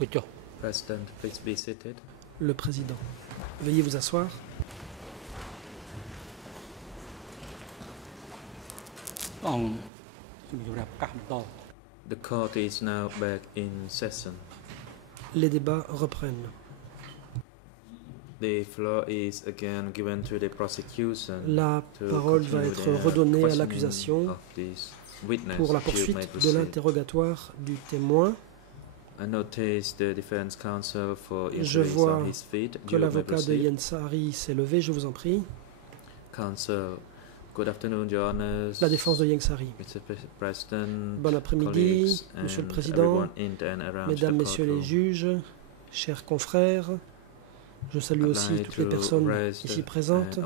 그렇죠. President, please be seated. Le président. Veuillez vous asseoir. The court is now back in session. Les débats reprennent. The floor is again given to the prosecution. La parole va être redonnée à l'accusation pour la poursuite de l'interrogatoire du témoin. Je vois que l'avocat de Yensari s'est levé, je vous en prie. Good afternoon, Your Honors. La défense de Yensari. Bon après-midi, Monsieur le Président, Mesdames, Messieurs les juges, chers confrères. Je salue aussi toutes les personnes ici présentes.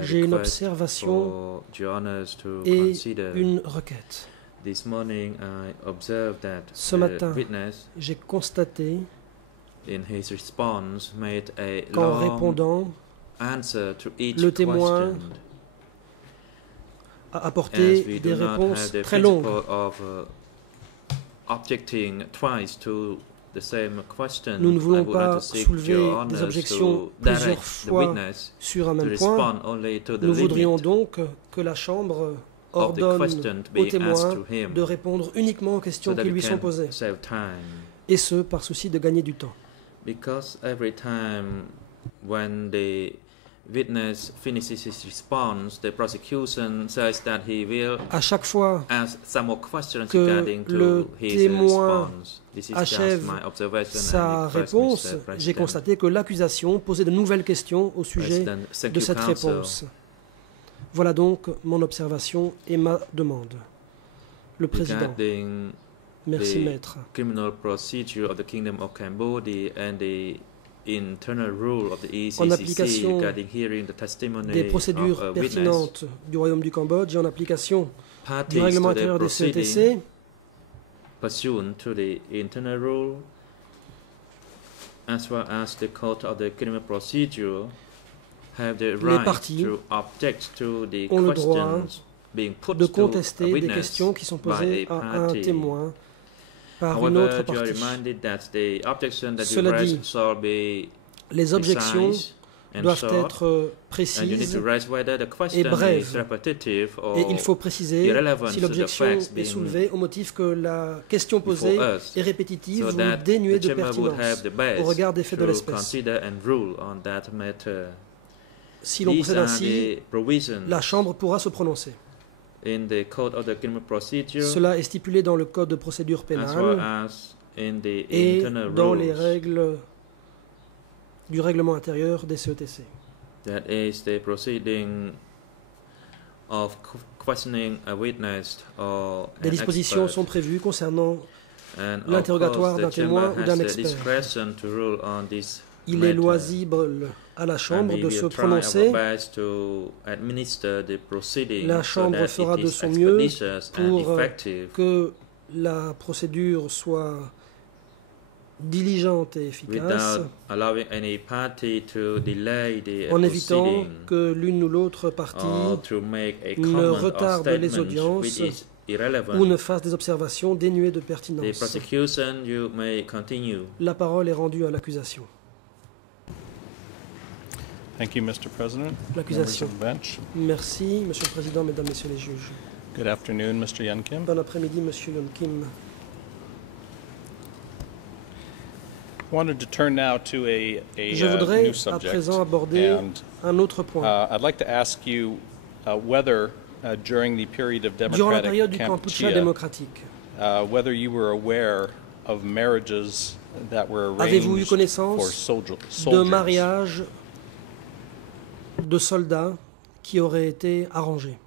J'ai une observation et une requête. Ce matin, j'ai constaté qu'en répondant, le témoin a apporté des réponses très longues. Nous ne voulons pas soulever des objections plusieurs fois sur un même point. Nous voudrions donc que la Chambre ordonne au témoin de répondre uniquement aux questions qui lui sont posées, et ce, par souci de gagner du temps. À chaque fois que le témoin achève sa réponse, j'ai constaté que l'accusation posait de nouvelles questions au sujet de cette réponse. Voilà donc mon observation et ma demande. Le président. Merci, maître. En application des procédures pertinentes du Royaume du Cambodge et en application du règlement intérieur des CETC, pursuant to the internal rule, as well as the code of the criminal procedure, have the right to object to the questions being put de contester des questions qui sont posées à un témoin par une autre partie. Cela dit, les objections doivent être précises et brèves. Et il faut préciser si l'objection est soulevée au motif que la question posée est répétitive ou dénuée de pertinence au regard des faits de l'espèce. Si l'on procède ainsi, la Chambre pourra se prononcer. Cela est stipulé dans le Code de procédure pénale et dans les règles du règlement intérieur des CETC. Des dispositions sont prévues concernant l'interrogatoire d'un témoin ou d'un expert. Il est loisible à la Chambre de se prononcer. La Chambre fera de son mieux pour que la procédure soit diligente et efficace, en évitant que l'une ou l'autre partie ne retarde les audiences ou ne fasse des observations dénuées de pertinence. La parole est rendue à l'accusation. Thank you, Mr. President. L'accusation. Merci, Monsieur le Président, Mesdames, Messieurs les juges. Good afternoon, Mr. Yun Kim. Bon après-midi, Monsieur Yun Kim. Je voudrais à présent aborder un autre point. Durant la période du Kampuchea démocratique, avez-vous eu connaissance de mariages de soldats qui auraient été arrangés?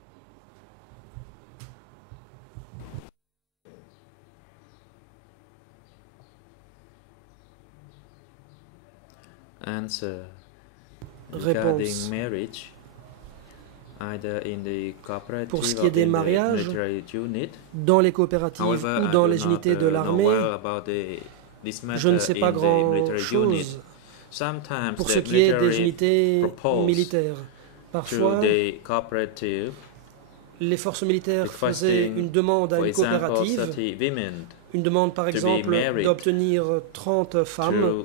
Réponse. Pour ce qui est des mariages, dans les coopératives ou dans les unités de l'armée, je ne sais pas grand-chose. Pour ce qui est des unités militaires, parfois, les forces militaires faisaient une demande à une coopérative, une demande par exemple d'obtenir 30 femmes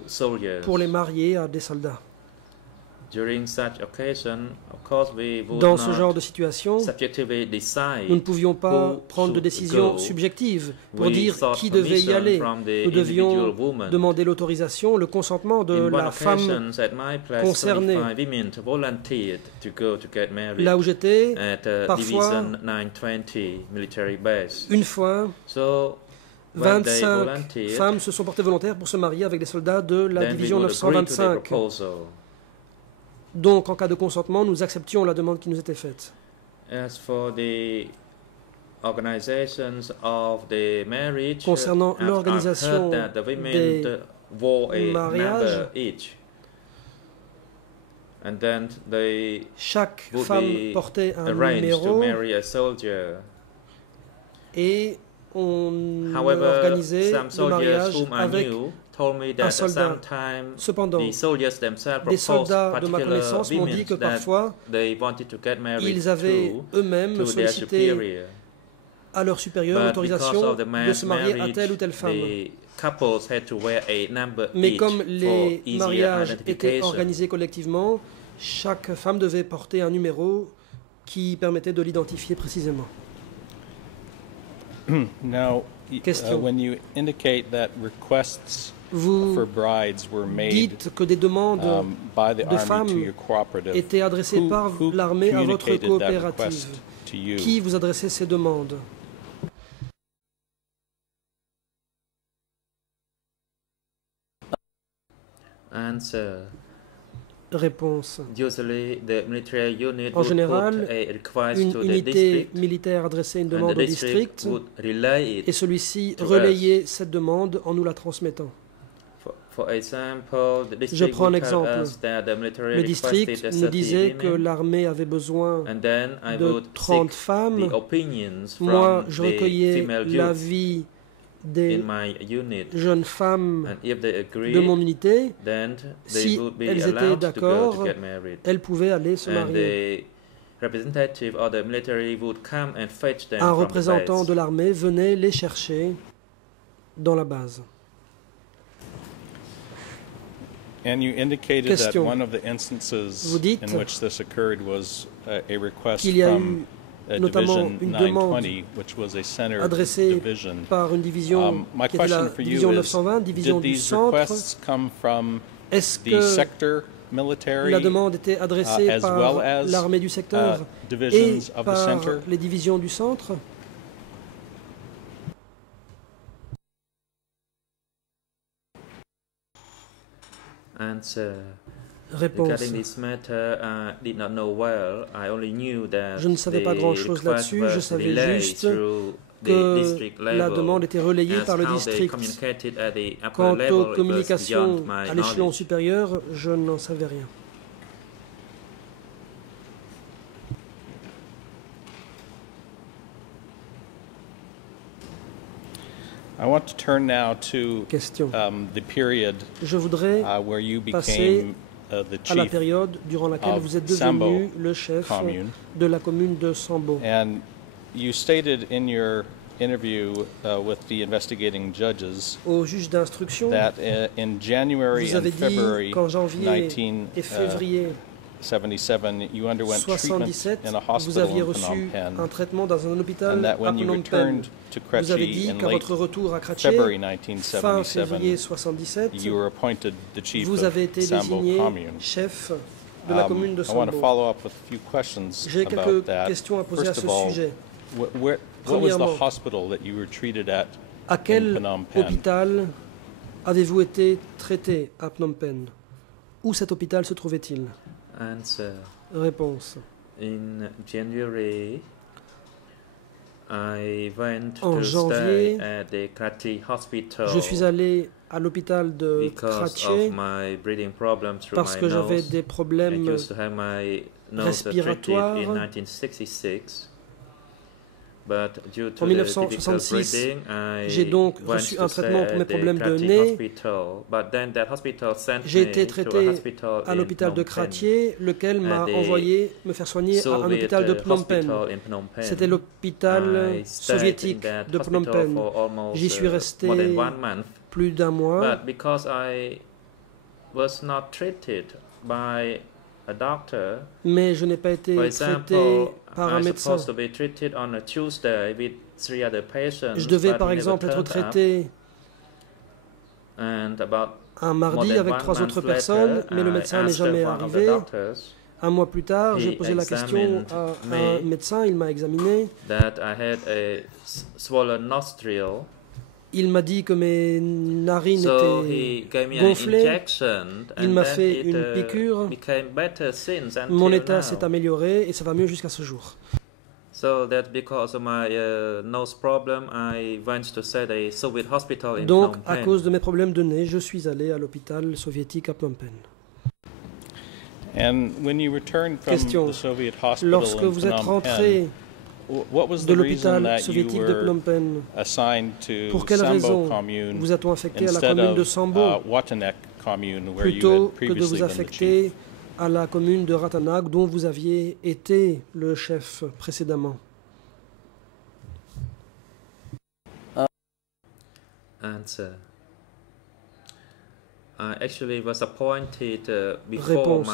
pour les marier à des soldats. Dans ce genre de situation, nous ne pouvions pas prendre de décision subjective pour dire qui devait y aller. Nous devions demander l'autorisation, le consentement de la femme concernée. Là où j'étais, parfois, une fois, 25 femmes se sont portées volontaires pour se marier avec des soldats de la division 925. Donc, en cas de consentement, nous acceptions la demande qui nous était faite. Concernant l'organisation des mariages, chaque femme portait un numéro et on organisait le mariage avec un soldat. Cependant, des soldats de ma connaissance m'ont dit que parfois, ils avaient eux-mêmes sollicité à leur supérieur l'autorisation de se marier à telle ou telle femme. Mais comme les mariages étaient organisés collectivement, chaque femme devait porter un numéro qui permettait de l'identifier précisément. Now, when you indicate that requests for brides were made dites que des demandes de femmes étaient adressées par l'armée à votre coopérative. Qui vous adressait ces demandes? Answer. Réponse. En général, une unité militaire adressait une demande au district et celui-ci relayait cette demande en nous la transmettant. Je prends un exemple. Le district nous disait que l'armée avait besoin de 30 femmes. Moi, je recueillais l'avis des jeunes femmes de mon unité. Si elles étaient d'accord, elles pouvaient aller se marier. Un représentant de l'armée venait les chercher dans la base. Question. Vous dites qu'il y a eu notamment une demande adressée par une division qui était la division 920, division du centre. Est-ce que la demande était adressée par l'armée du secteur et par les divisions du centre? Réponse. Je ne savais pas grand-chose là-dessus, je savais juste que la demande était relayée par le district. Quant aux communications à l'échelon supérieur, je n'en savais rien. I want to turn now to the period where you became the chief à la période durant laquelle vous êtes devenu le chef de la commune de Sambo. And you stated in your interview with the investigating judges au juge d'instruction that in January vous avez and February dit qu'en janvier et février 1977, you underwent treatment in a vous hospital aviez in reçu Phnom Penh, un traitement dans un hôpital and that à when you Phnom Penh. returned to Vous avez Kratchi dit in qu'à late votre retour à Kratchi, February fin février 1977, 1977, you were appointed the chief vous avez été of Sambo désigné Commune. chef de la commune de I want to Sambo. follow up with a few questions J'ai about quelques that. questions à poser à First ce of all, sujet. what was Premièrement, the hospital that you were treated at à in quel Phnom Penh? hôpital avez-vous été traité à Phnom Penh? Où cet hôpital se trouvait-il? Answer. Réponse. In January, I went en to janvier, stay at the Kratchi hospital je suis allé à l'hôpital de Kratchi parce que j'avais des problèmes respiratoires. En 1966, j'ai donc reçu un traitement pour mes problèmes de nez. J'ai été traité à l'hôpital de Kratie, lequel m'a envoyé me faire soigner à un hôpital de Phnom Penh. C'était l'hôpital soviétique de Phnom Penh. J'y suis resté plus d'un mois. Mais je n'ai pas été traité par un médecin. Je devais par exemple être traité un mardi avec 3 autres personnes, mais le médecin n'est jamais arrivé. Un mois plus tard, j'ai posé la question à un médecin, il m'a examiné. Il m'a dit que mes narines étaient gonflées. Il m'a fait une piqûre. Mon état s'est amélioré et ça va mieux jusqu'à ce jour. Donc, à cause de mes problèmes de nez, je suis allé à l'hôpital soviétique à Phnom Penh. Question. Lorsque vous êtes rentré de l'hôpital soviétique de Phnom Penh, pour quelle raison vous a-t-on affecté à la commune de Sambo plutôt que de vous affecter à la commune de Ratanak dont vous aviez été le chef précédemment? Answer. Réponse.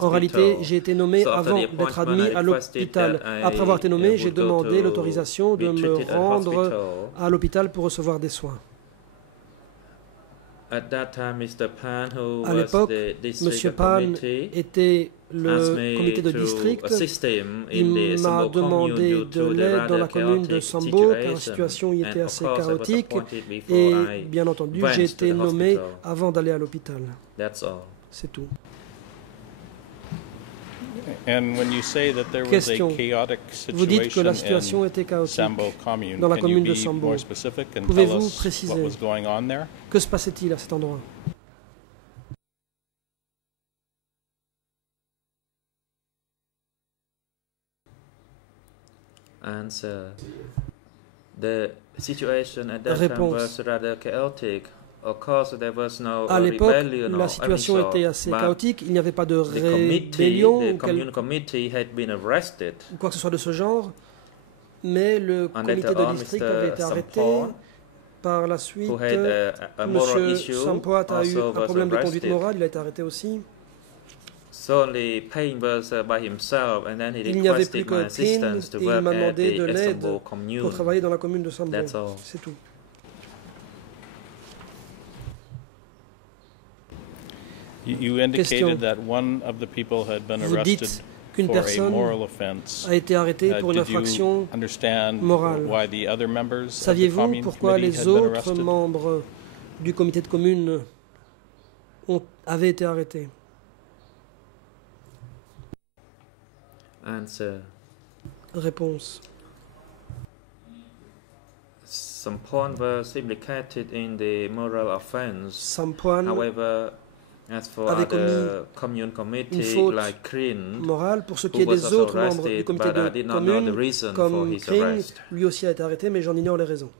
En réalité, j'ai été nommé avant d'être admis à l'hôpital. Après avoir été nommé, j'ai demandé l'autorisation de me rendre à l'hôpital pour recevoir des soins. À l'époque, M. Pan était le comité de district. Il m'a demandé de l'aide dans la commune de Sambo car la situation y était assez chaotique et bien entendu j'ai été nommé avant d'aller à l'hôpital. C'est tout. Question. Vous dites que la situation était chaotique dans la commune de Sambo. Pouvez-vous préciser que se passait-il à cet endroit? Réponse. À l'époque, la situation était assez chaotique, il n'y avait pas de rébellion ou quoi que ce soit de ce genre, mais le comité de district avait été arrêté. Par la suite, M. Sampwat a eu un problème de conduite morale, il a été arrêté aussi. Il n'y avait plus que Tin et il m'a demandé de l'aide pour travailler dans la commune de Sambo. C'est tout. Question. Vous dites qu'une personne a été arrêtée pour une infraction morale. Saviez-vous pourquoi les autres membres du comité de commune avaient été arrêtés? Réponse. Sampuan avait commis une faute morale. Pour ce qui est des autres membres du comité de commune, comme Kring, lui aussi a été arrêté, mais j'en ignore les raisons.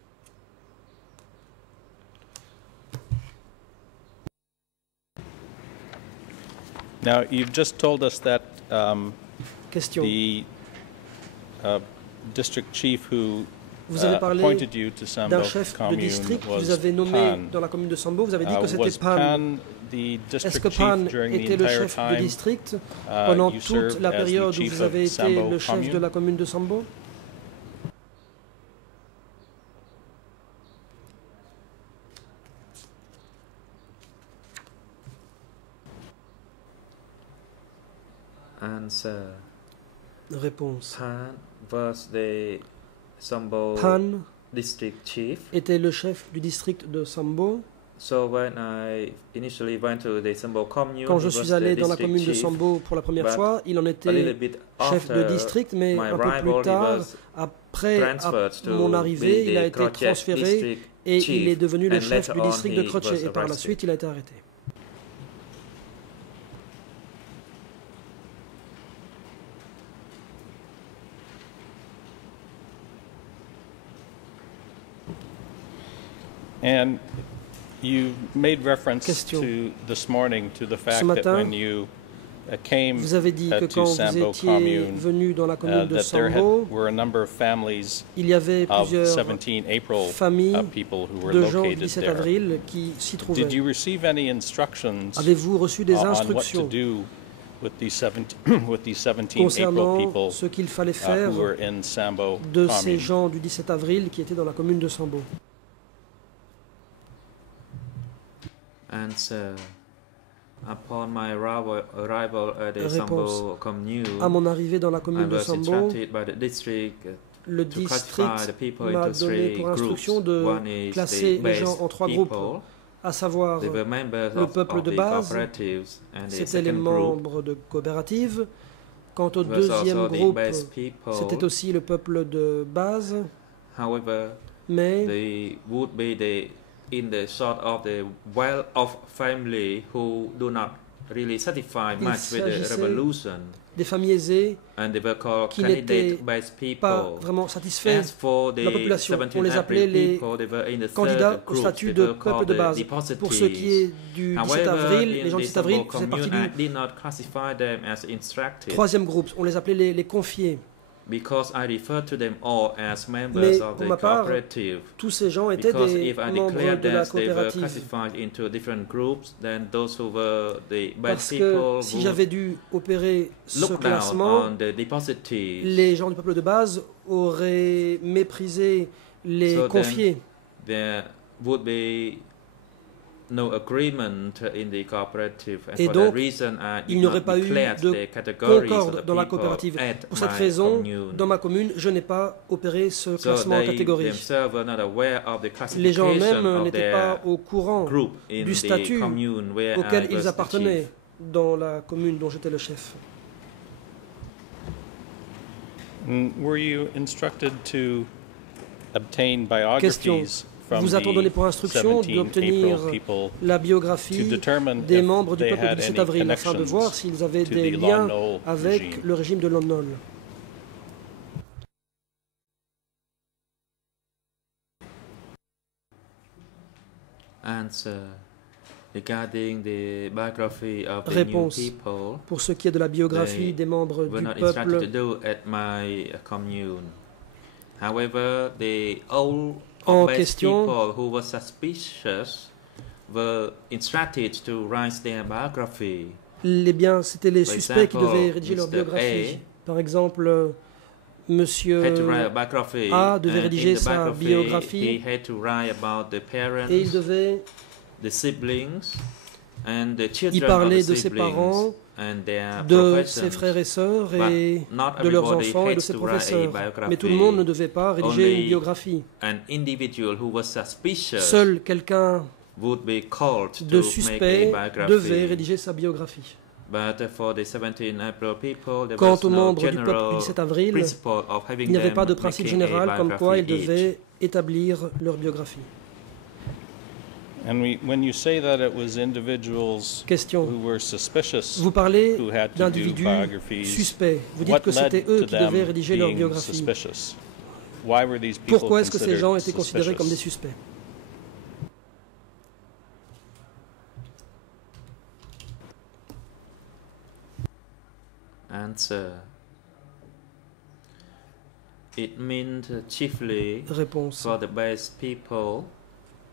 Now, you've just told us that Question. The district chief who vous avez parlé d'un chef de district que vous avez nommé dans la commune de Sambo. Vous avez dit que c'était Pan. Est-ce que Pan était le chef de district pendant toute la période où vous avez été le chef de la commune de Sambo? Réponse. Pan était le chef du district de Sambo. Quand je suis allé dans la commune de Sambo pour la première fois, il en était chef de district, mais un peu plus tard, après mon arrivée, il a été transféré et il est devenu le chef du district de Croce et par la suite, il a été arrêté. And you made reference to this morning to the fact that when you came vous avez dit que to quand vous Sambo étiez commune, venu dans la commune de that there Sambo, were a number of families il y avait of plusieurs 17 April familles people who were de gens du located 17 there. avril qui s'y trouvaient. Did you receive any instructions Avez-vous reçu des on what to instructions do with these 17 April concernant people ce qu'il fallait faire who were in Sambo de ces commune? gens du 17 avril qui étaient dans la commune de Sambo? Answer. Upon my arrival at the Sambo commune, à mon arrivée dans la commune de Sambo, le district m'a donné pour instruction de classer les gens en trois groupes, à savoir le peuple de base, c'était les membres de coopératives. Quant au deuxième groupe, c'était aussi le peuple de base, mais in the sort of the well-off family who do not really satisfy much with the revolution. Des familles aisées qui n'étaient pas vraiment satisfaits de la population. On les appelait les candidats au statut de peuple de base. Pour ce qui est du 17 avril, les gens du 17 avril faisaient partie du troisième groupe. On les appelait les confiés. Because I refer to them all as members of the cooperative. Tous ces gens étaient des membres de la coopérative. Parce que si j'avais dû opérer ce classement, les gens du peuple de base auraient méprisé les confiés. No agreement in the cooperative. Et donc, il n'y aurait pas eu de concorde dans la coopérative. Pour cette raison, dans ma commune, je n'ai pas opéré ce classement en catégorie. Les gens eux-mêmes n'étaient pas au courant du statut auquel ils appartenaient dans la commune dont j'étais le chef. Were you instructed to obtain Question. biographies? Vous a-t-on donné pour instruction d'obtenir la biographie des membres du peuple du 17 avril afin de voir s'ils avaient des liens avec le régime de Lon Nol? Réponse. Pour ce qui est de la biographie des membres du peuple, en question, c'était les suspects qui devaient rédiger leur biographie. Par exemple, Monsieur A devait rédiger sa biographie et il devait y parler de ses parents, de ses frères et sœurs et de leurs enfants et de ses professeurs. Mais tout le monde ne devait pas rédiger une biographie. Seul quelqu'un de suspect devait rédiger sa biographie. Quant aux membres du peuple du 17 avril, il n'y avait pas de principe général comme quoi ils devaient établir leur biographie. Question. Vous parlez d'individus suspects. Vous dites que c'était eux qui devaient rédiger leur biographie. Pourquoi est-ce que ces gens étaient considérés comme des suspects? Réponse. For the best people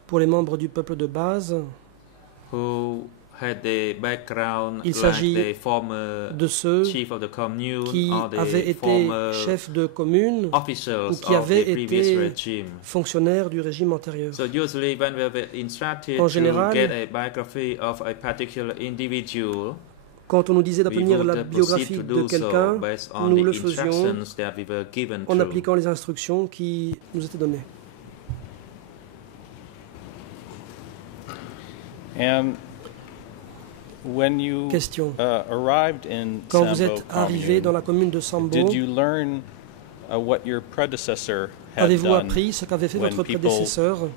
pour les membres du peuple de base, il s'agit de ceux qui avaient été chefs de commune ou qui avaient été fonctionnaires du régime antérieur. En général, quand on nous disait d'obtenir la biographie de quelqu'un, nous le faisions en appliquant les instructions qui nous étaient données. Question. Quand vous êtes arrivé dans la commune de Sambo, avez-vous appris ce qu'avait fait votre prédécesseur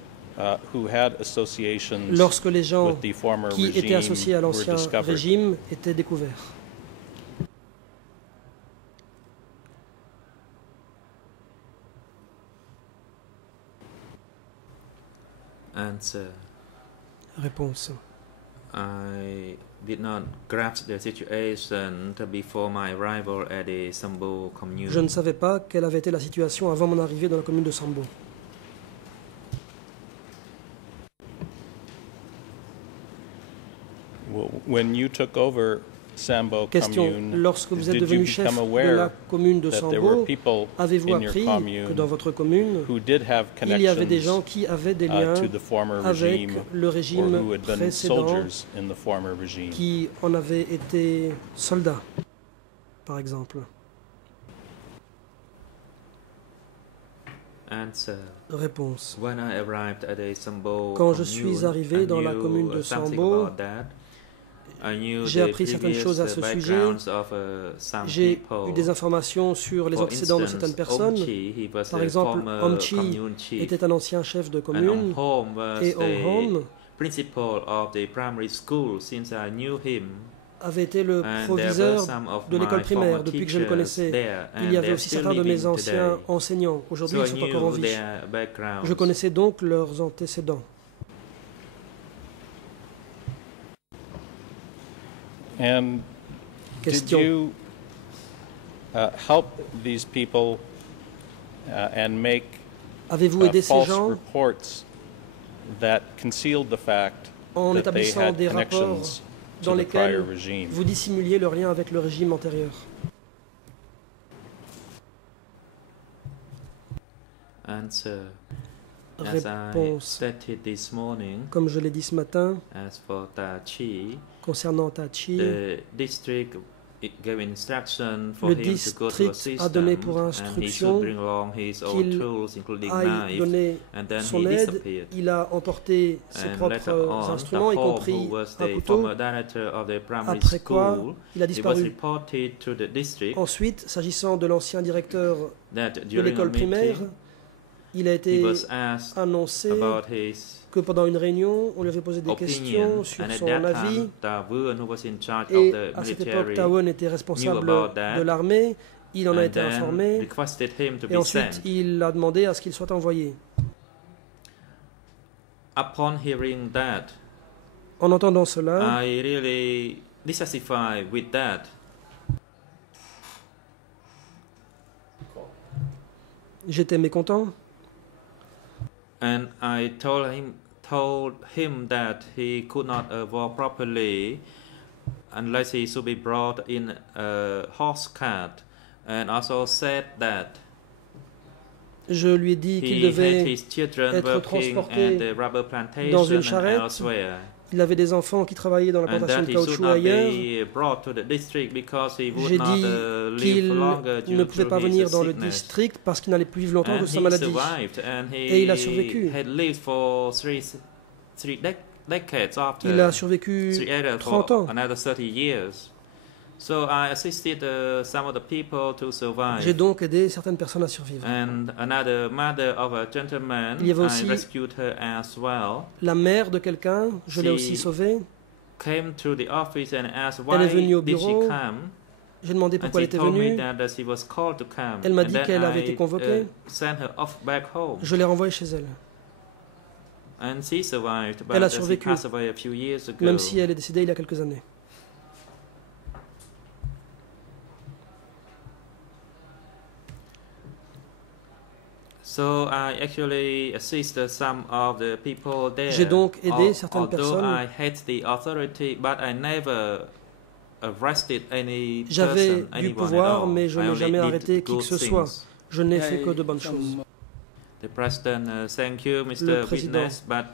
lorsque les gens qui étaient associés à l'ancien régime étaient découverts? Answer. Réponse. I did not grasp the situation before my arrival at the Sambo commune. Je ne savais pas quelle avait été la situation avant mon arrivée dans la commune de Sambo. When you took over Sambo Question. commune, lorsque vous êtes devenu chef de la commune de Sambo, avez-vous appris que dans votre commune, il y avait des gens qui avaient des liens avec le régime précédent, qui en avaient été soldats, par exemple? Answer. Réponse. When I arrived at the Sambo Quand je suis arrivé dans la commune de Sambo, j'ai appris certaines choses à ce sujet. J'ai eu des informations sur les antécédents de certaines personnes. Par exemple, Omchi était un ancien chef de commune et Onghom avait été le proviseur de l'école primaire depuis que je le connaissais. Il y avait aussi certains de mes anciens enseignants. Aujourd'hui, ils sont encore en vie. Je connaissais donc leurs antécédents. And Question. Did you help these people and make Avez-vous aidé ces false gens reports that concealed the fact en that they établissant had des rapports connections dans to the prior lesquels regime? vous dissimuliez leur lien avec le régime antérieur? Answer. Réponse. Comme je l'ai dit ce matin, concernant Tachi, le district a donné pour instruction qu'il aille donner son aide. Il a emporté ses propres instruments, y compris un couteau, après quoi il a disparu. Ensuite, s'agissant de l'ancien directeur de l'école primaire, il a été annoncé que pendant une réunion, on lui avait posé des questions sur son avis. Et à cette époque, Tawon était responsable de l'armée. Il en a été informé. Et ensuite, il a demandé à ce qu'il soit envoyé. En entendant cela, j'étais mécontent. And I told him that he could not walk properly unless he should be brought in a horse cart, and also said that je lui ai dit qu'il devait être transporté dans une charrette. Il avait des enfants qui travaillaient dans la plantation de caoutchouc ailleurs. J'ai dit qu'il ne pouvait pas venir dans le district parce qu'il n'allait plus vivre longtemps de sa maladie. Et il a survécu. Il a survécu 30 ans. J'ai donc aidé certaines personnes à survivre. Il y avait aussi la mère de quelqu'un, je l'ai aussi sauvée. Elle est venue au bureau. J'ai demandé pourquoi elle était venue. Elle m'a dit qu'elle avait été convoquée. Je l'ai renvoyée chez elle. Elle a survécu, même si elle est décédée il y a quelques années. J'ai donc aidé certaines personnes. J'avais du pouvoir, mais je n'ai jamais arrêté qui que ce soit. Je n'ai fait que de bonnes choses. Le Président,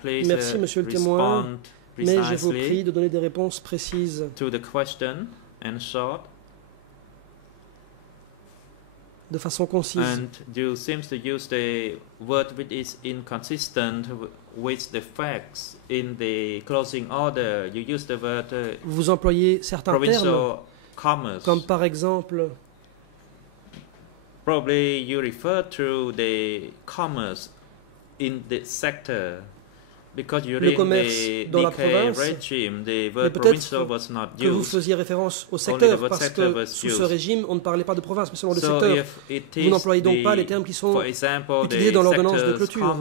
merci Monsieur le témoin, mais je vous prie de donner des réponses précises de façon concise. And you seem to use the word which is inconsistent with the facts in the closing order. You use the word vous employez certains termes, comme par exemple, probably you refer to the commerce in the sector, le commerce dans la province, mais peut-être que vous faisiez référence au secteur, parce que sous ce régime, on ne parlait pas de province, mais seulement de secteur. Vous n'employez donc pas les termes qui sont utilisés dans l'ordonnance de clôture.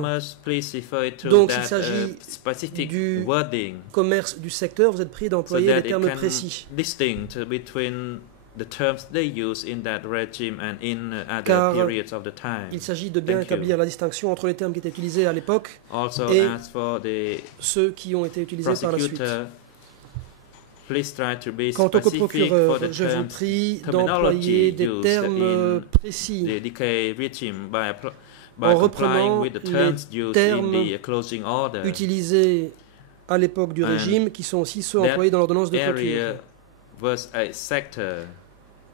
Donc, s'il s'agit du commerce du secteur, vous êtes prié d'employer les termes précis. Car il s'agit de bien établir la distinction entre les termes qui étaient utilisés à l'époque et ceux qui ont été utilisés par la suite. Quant au coprocureur, je vous prie d'employer des termes précis en reprenant les termes utilisés à l'époque du régime qui sont aussi ceux employés dans l'ordonnance de clôture.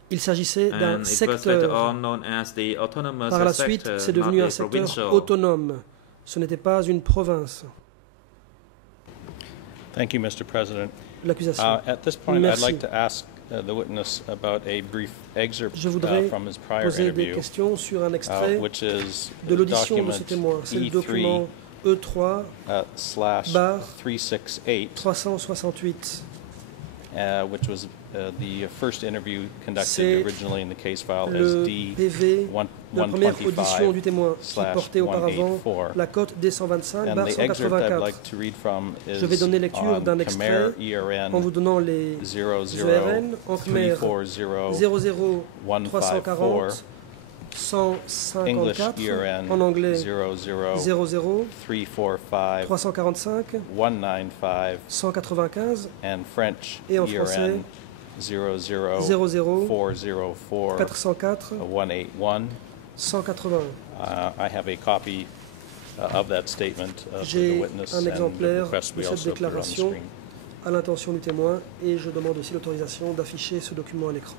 Il s'agissait d'un secteur. Par la suite, c'est devenu un secteur autonome. Ce n'était pas une province. Thank you, Mr. President. L'accusation. At this point, I'd like to ask the witness about a brief excerpt from his prior poser des interview, questions sur un extrait which is de l'audition de ce témoin. C'est le document E3 368. Which was the first interview conducted originally in the case file as D125/184. La première audition du témoin qui portait auparavant la cote D125/184. Je vais donner lecture d'un extrait en vous donnant les ERN en Khmer 00340 154, en anglais 00 345 195 et en français 00 404 181. I have a copy of that statement for the J'ai witness un exemplaire and request de we cette also put it on the déclaration screen. à l'intention du témoin et je demande aussi l'autorisation d'afficher ce document à l'écran.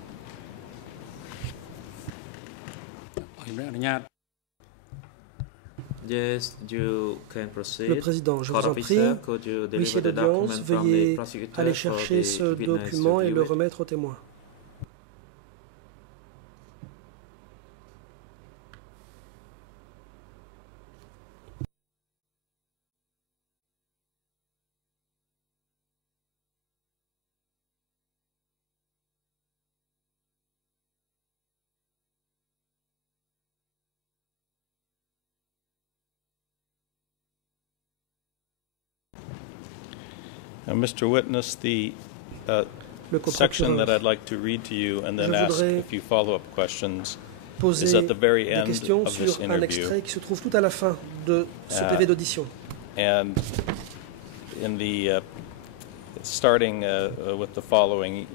Yes, you can proceed. Le président, je vous en prie, huissier d'audience, veuillez aller chercher ce document et le remettre au témoin. Mr. Witness, the section that I'd like to read to you and then ask a few follow-up questions is at the very end of this un extrait qui se trouve tout à la fin de ce PV d'audition. And in the starting with the following,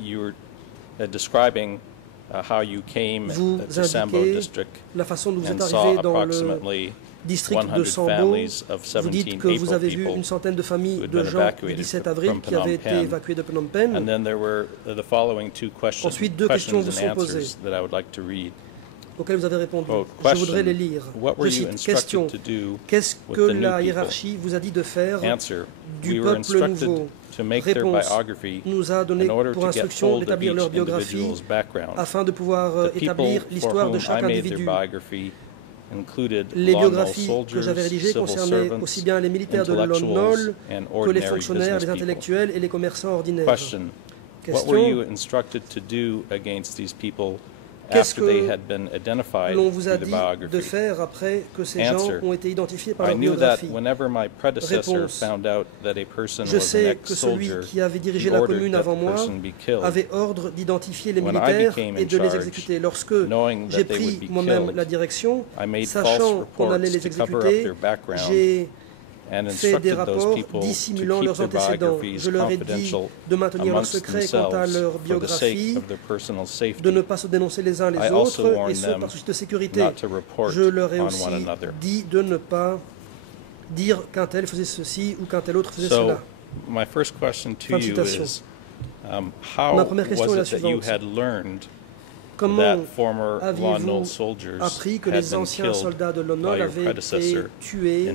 you were describing how you came to Sambo District and saw approximately district de Sambo. Vous dites que vous avez vu une centaine de familles de gens le 17 avril qui avaient été évacués de Phnom Penh. Ensuite, deux questions vous sont posées auxquelles vous avez répondu. Je voudrais les lire. Je cite, question, qu'est-ce que la hiérarchie vous a dit de faire du peuple nouveau? Réponse, nous a donné pour instruction d'établir leur biographie afin de pouvoir établir l'histoire de chaque individu. Les biographies que j'avais rédigées concernaient aussi bien les militaires de Lon Nol que les fonctionnaires, les intellectuels et les commerçants ordinaires. Question. Qu'est-ce que l'on vous a dit de faire après que ces gens ont été identifiés par leur biographie? Réponse. Je sais que celui qui avait dirigé la commune avant moi avait ordre d'identifier les militaires et de les exécuter. Lorsque j'ai pris moi-même la direction, sachant qu'on allait les exécuter, j'ai fait des rapports dissimulant leurs antécédents. Je leur ai dit de maintenir leur secret quant à leur biographie, de ne pas se dénoncer les uns les autres, et ce par souci de sécurité. Je leur ai aussi dit de ne pas dire qu'un tel faisait ceci ou qu'un tel autre faisait cela. Fin de citation. Ma première question est la suivante. Comment aviez-vous appris que les anciens soldats de Lon Nol avaient été tués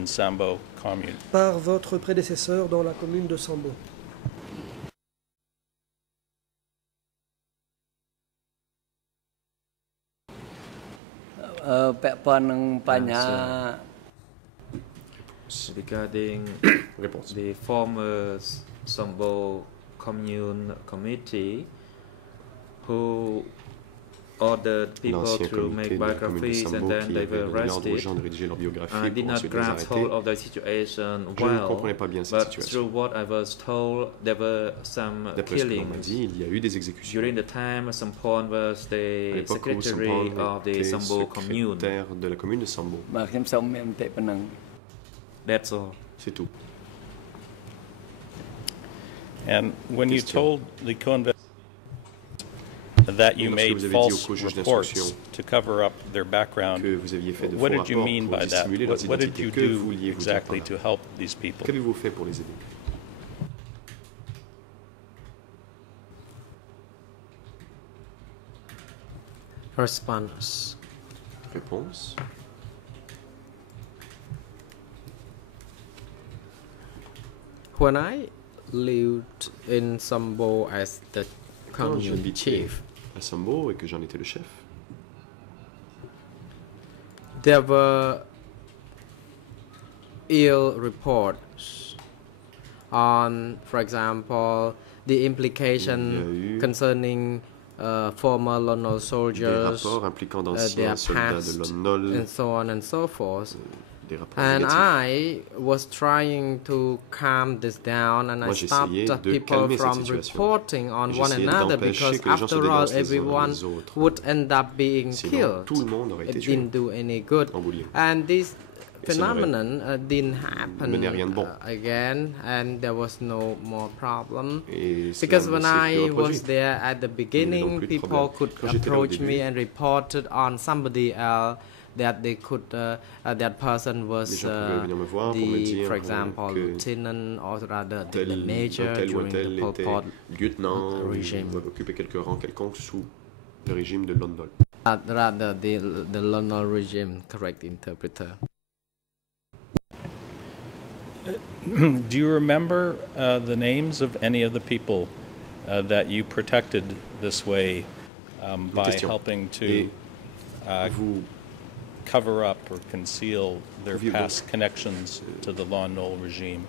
par votre prédécesseur dans la commune de Sambo? Regarding the former Sambo Commune Committee, who ordered people to make biographies and then they were arrested. I did not grasp hold of the situation well, but through what I was told, there were some killings. During the time, Sampon was the secretary of the Sambo Commune. That's all. C'est tout. And when you told the co-investigators that you made false reports to cover up their background, what did you mean by that? What did you do exactly to help these people? Qu'avez-vous fait pour les aider? Response. Réponse. When I lived in Sambo as the commune chief, à Sambo et que j'en étais le chef, there were ill reports on, for example, the implication concerning former Lone Nol soldiers, their past, and so on and so forth. And I was trying to calm this down, and I stopped people from reporting on one another, because after all, everyone would end up being killed. It didn't do any good. And this phenomenon didn't happen again, and there was no more problem. Because when I was there at the beginning, people could approach me and reported on somebody else that they could, that person was the, for example, lieutenant, or rather the major during the Pol Pot regime. Occuper quelques rangs quelconques sous le régime de Lone Nol. Rather the Lone Nol regime, correct interpreter. Do you remember the names of any of the people that you protected this way by helping to cover up or conceal their past connections to the Lone Nol regime?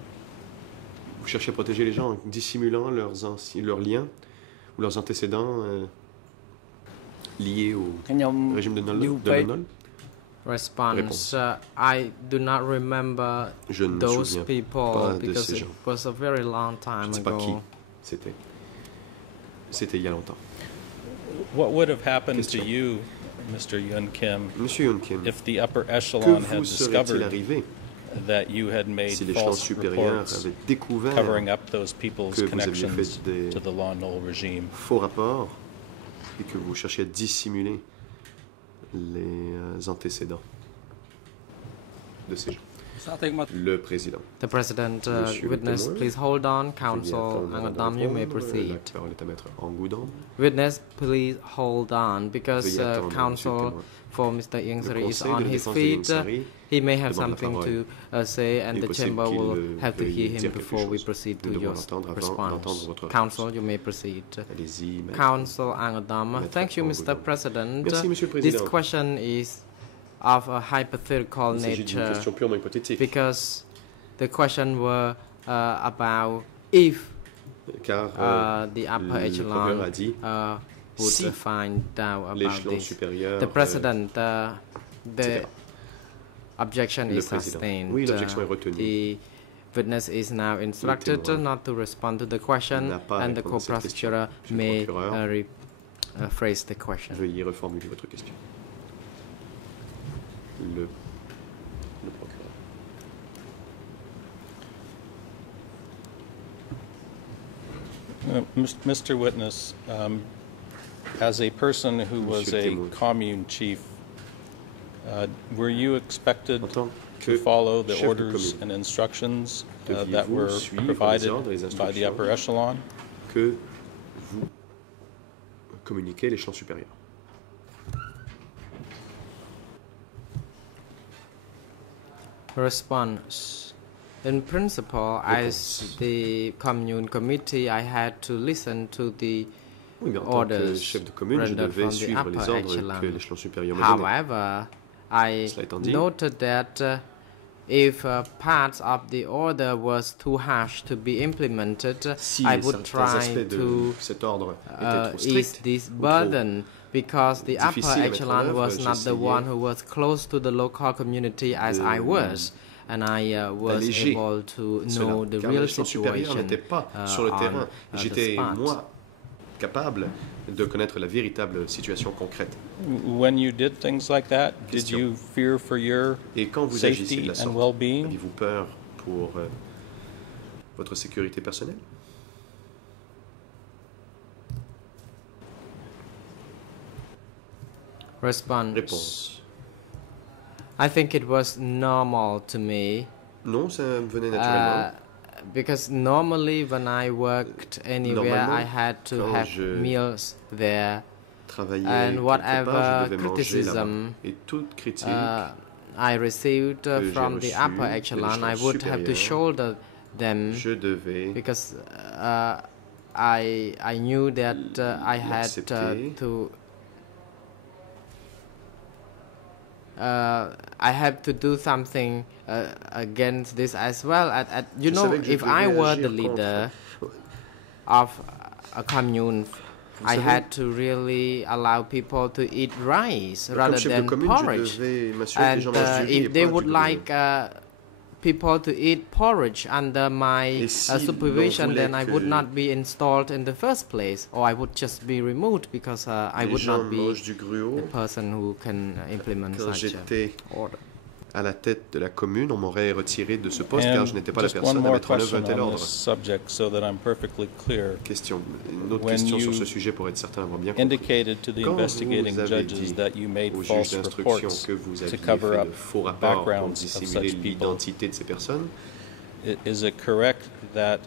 Vous cherchez à protéger les gens en dissimulant leurs liens ou leurs antécédents liés au régime de Lone Nol? Response. I do not remember those people because it was a very long time ago. C'était il y a longtemps. What would have happened to you, Mr. Yun Kim, if the upper echelon had discovered that you had made false reports covering up those people's connections to the Lone Nol regime? Faux rapports et que vous cherchiez à dissimuler les antécédents de ces gens. Le président. The President, witness, please hold on. Counsel Angadam, you may proceed. Witness, please hold on, because counsel for Mr. Ingsari is on his feet. He may have something to say, and the chamber will have to hear him before we proceed to your response. Counsel, you may proceed. Counsel Angadam, thank you, Mr. President. This question is of a hypothetical nature, because the question were about if the upper echelon would find out about this. The President, the objection is sustained. The witness is now instructed not to respond to the question, and the co-prosecutor may rephrase the question. Veuillez reformuler votre question. Le procureur. Mr. Witness, as a person who was a commune chief, were you expected to follow the orders and instructions that were provided by the upper echelon? Que vous communiquez l'échelon supérieur. Response. In principle, as the commune committee, I had to listen to the orders rendered from the upper echelon. However, I noted that if parts of the order was too harsh to be implemented, I would try to ease this burden, because the upper echelon was not the one who was close to the local community as I was, and I was able to know the real situation on the spot. Capable de connaître la véritable situation concrète. When you did things like that, did you fear for your safety and well-being? Aviez-vous peur pour votre sécurité personnelle? Réponse. I think it was normal to me. Non, ça venait naturellement. Because normally when I worked anywhere, I had to have meals there, and whatever criticism I received from the upper echelon, I would have to shoulder them, because I knew that I had to I have to do something against this as well. You know, if I were the leader of a commune, I had to really allow people to eat rice rather than porridge. And if they would like people to eat porridge under my supervision, then I would not be installed in the first place, or I would just be removed, because I would not be the person who can implement such an order. À la tête de la commune, on m'aurait retiré de ce poste car je n'étais pas la personne à mettre en œuvre un tel ordre. Une autre question sur ce sujet pour être certain d'avoir bien compris. Quand vous avez dit aux juges d'instruction que vous aviez fait de faux rapports pour dissimuler l'identité de ces personnes, is it correct that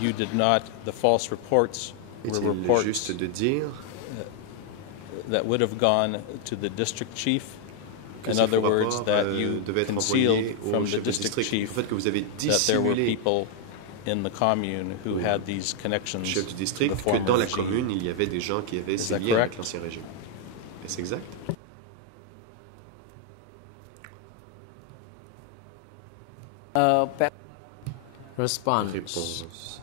you did not, the false reports were reports juste de dire that would have gone to the district chief? In other words, that you concealed from the district chief that there were people in the commune who had these connections to the former regime. Que dans la commune, il y avait des gens qui avaient ces liens avec l'ancien régime. Est-ce exact? Response.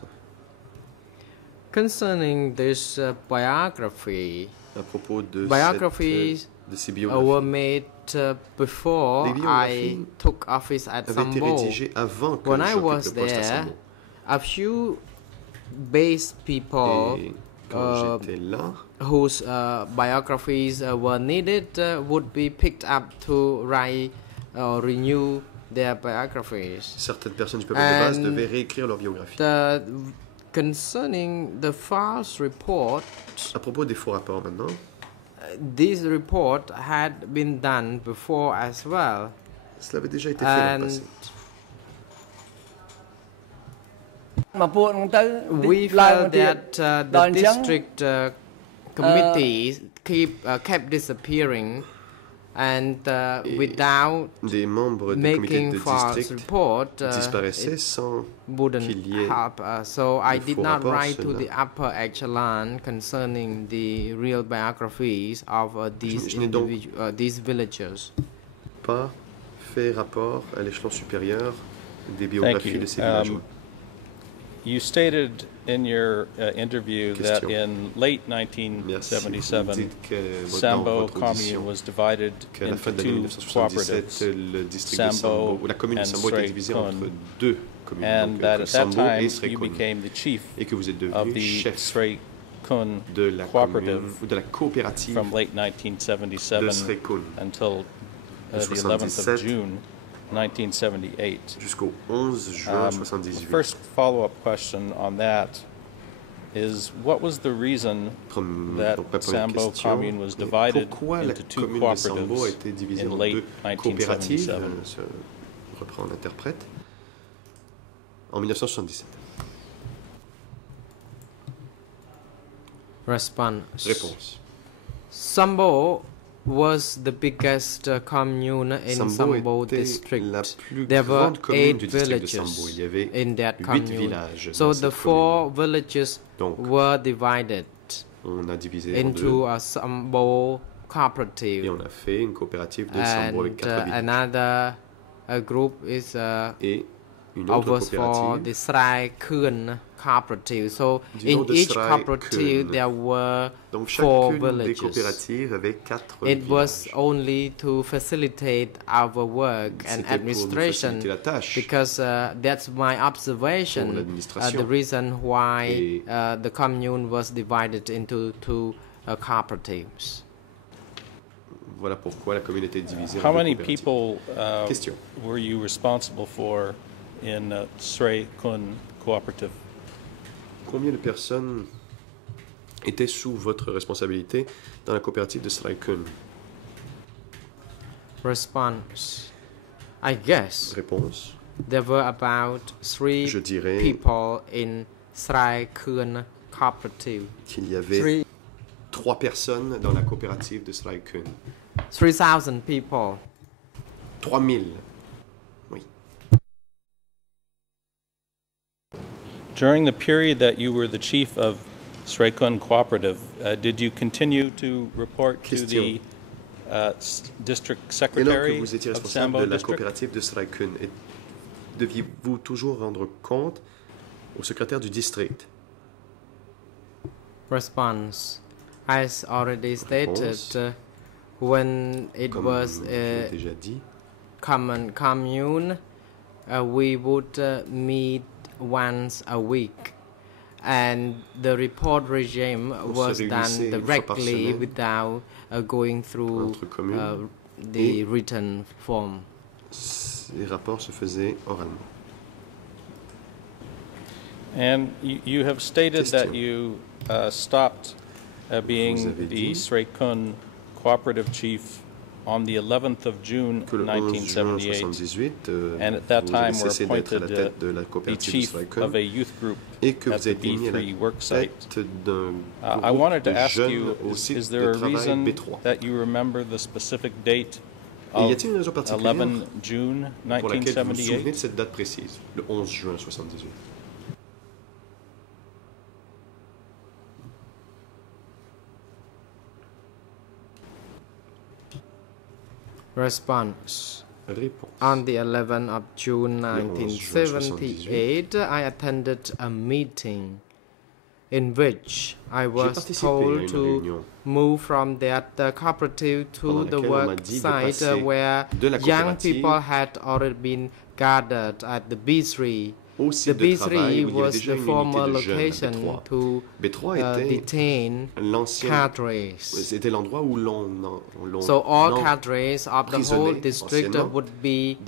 Concerning this biography, à propos de biographies were made before I took office at Sambo. When I was there, a few base people whose biographies were needed would be picked up to write or renew their biographies. Certaines personnes du peuple de base devaient réécrire leur biographie. Concerning the false report, à propos des faux rapports maintenant, this report had been done before as well. Cela avait déjà été fait dans le passé. We felt that the district committees kept disappearing, and without making false report wouldn't help. So I did not write to the upper echelon concerning the real biographies of these villagers. Pas fait rapport à l'échelon supérieur des biographies de ces villageois. You stated in your interview that in late 1977, Sambo commune was divided into two cooperatives, Sambo and Srey Khun, and that at that time you became the chief of the Srey Khun cooperative from late 1977 until the 11th of June 1978. Jusqu'au 11 juin 78. First follow-up question on that is, what was the reason that Sambo commune was divided into two cooperatives in late 1977? Reprend l'interprète. En 1977. Réponse. Sambo was the biggest commune in Sambo district. There were 8 villages in that commune. So the 4 villages were divided into a Sambo cooperative. Et on a fait une coopérative de Sambo avec 4 villages. Another group is et une autre for the Srai Khön cooperative. So in each cooperative there were 4 villages. It was only to facilitate our work and administration, because that's my observation, the reason why the commune was divided into 2 cooperatives. Voilà pourquoi la commune était divisée. How many people were you responsible for in Srai Khön cooperative? Combien de personnes étaient sous votre responsabilité dans la coopérative de Srai Khön? Response. I guess. Réponse. There were about 3 people in Srai Khön cooperative. Qu'il y avait 3 personnes dans la coopérative de Srai Khön. 3,000 people. 3000. Oui. During the period that you were the chief of Srai Khön cooperative, did you continue to report to the district secretary vous étiez of responsable Sambo de la district? coopérative de Srai Khön, deviez-vous toujours rendre compte au secrétaire du district? Response. As already stated, when it Comme was a common commune, we would meet once a week, and the report regime was done directly without going through the written form. Les rapports se faisaient oralement. And you have stated that you stopped being the Srai Khön cooperative chief on the 11th of June 1978, and at that time were appointed the chief of a youth group at the B3 work site. I wanted to ask you, is there a reason that you remember the specific date of 11 June 1978? Cette date précise, le 11 juin 1978. Response. Réponse. On the 11th of June 1978, I attended a meeting in which I was told to move from that cooperative to the work site where young people had already been gathered at the B3. The B3 was the former location to detain cadres. C'était l'endroit où l'on So all cadres of the whole district would be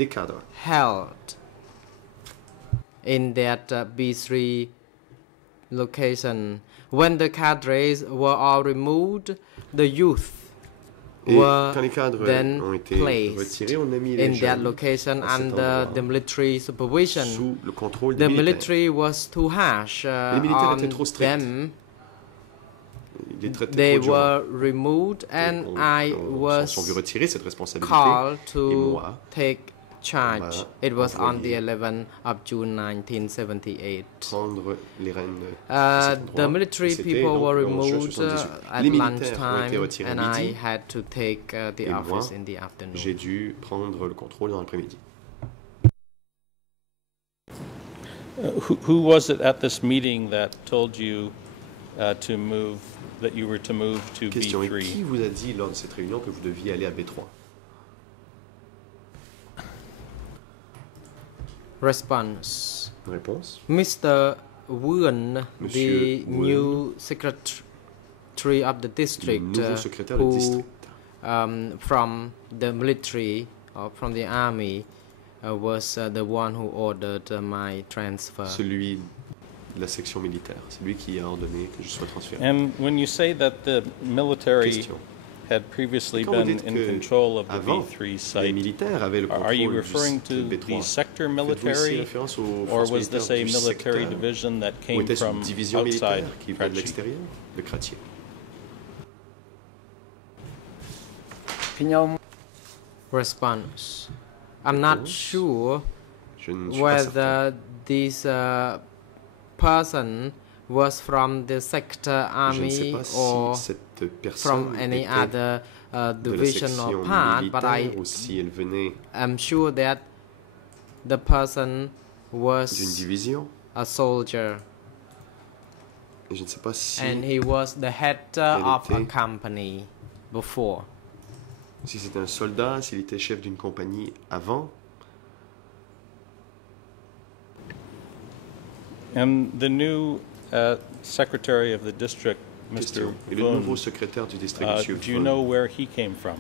held in that B3 location. When the cadres were all removed, the youth were then placed in that location under the military supervision. The military was too harsh on them. They were removed, and I was called to take charge. It was on the 11th of June 1978. The military people were removed at lunchtime, and I had to take the office in the afternoon. J'ai dû prendre le contrôle dans l'après-midi. Who was it at this meeting that told you to move, that you were to move to B3? Qui vous a dit lors de cette réunion que vous deviez aller à B3? Response. Réponse. Mr. Wun, the new secretary of the district, who from the military or from the army, was the one who ordered my transfer. Celui de la section militaire, c'est lui qui a ordonné que je sois transféré. And when you say that the military had previously been in control of the B3 site, are you referring to the sector military, or was this a military division that came from outside Kratchi? Response. I'm not sure whether this person was from the sector army or from any other division or part, but I am sure that the person d'une was division. a soldier. Et je ne sais pas si And he was the head of a company before. Si c'était un soldat, s'il était chef d'une compagnie avant. And the new secretary of the district, Mr. Et le nouveau secrétaire du district, Monsieur do you know where he came from?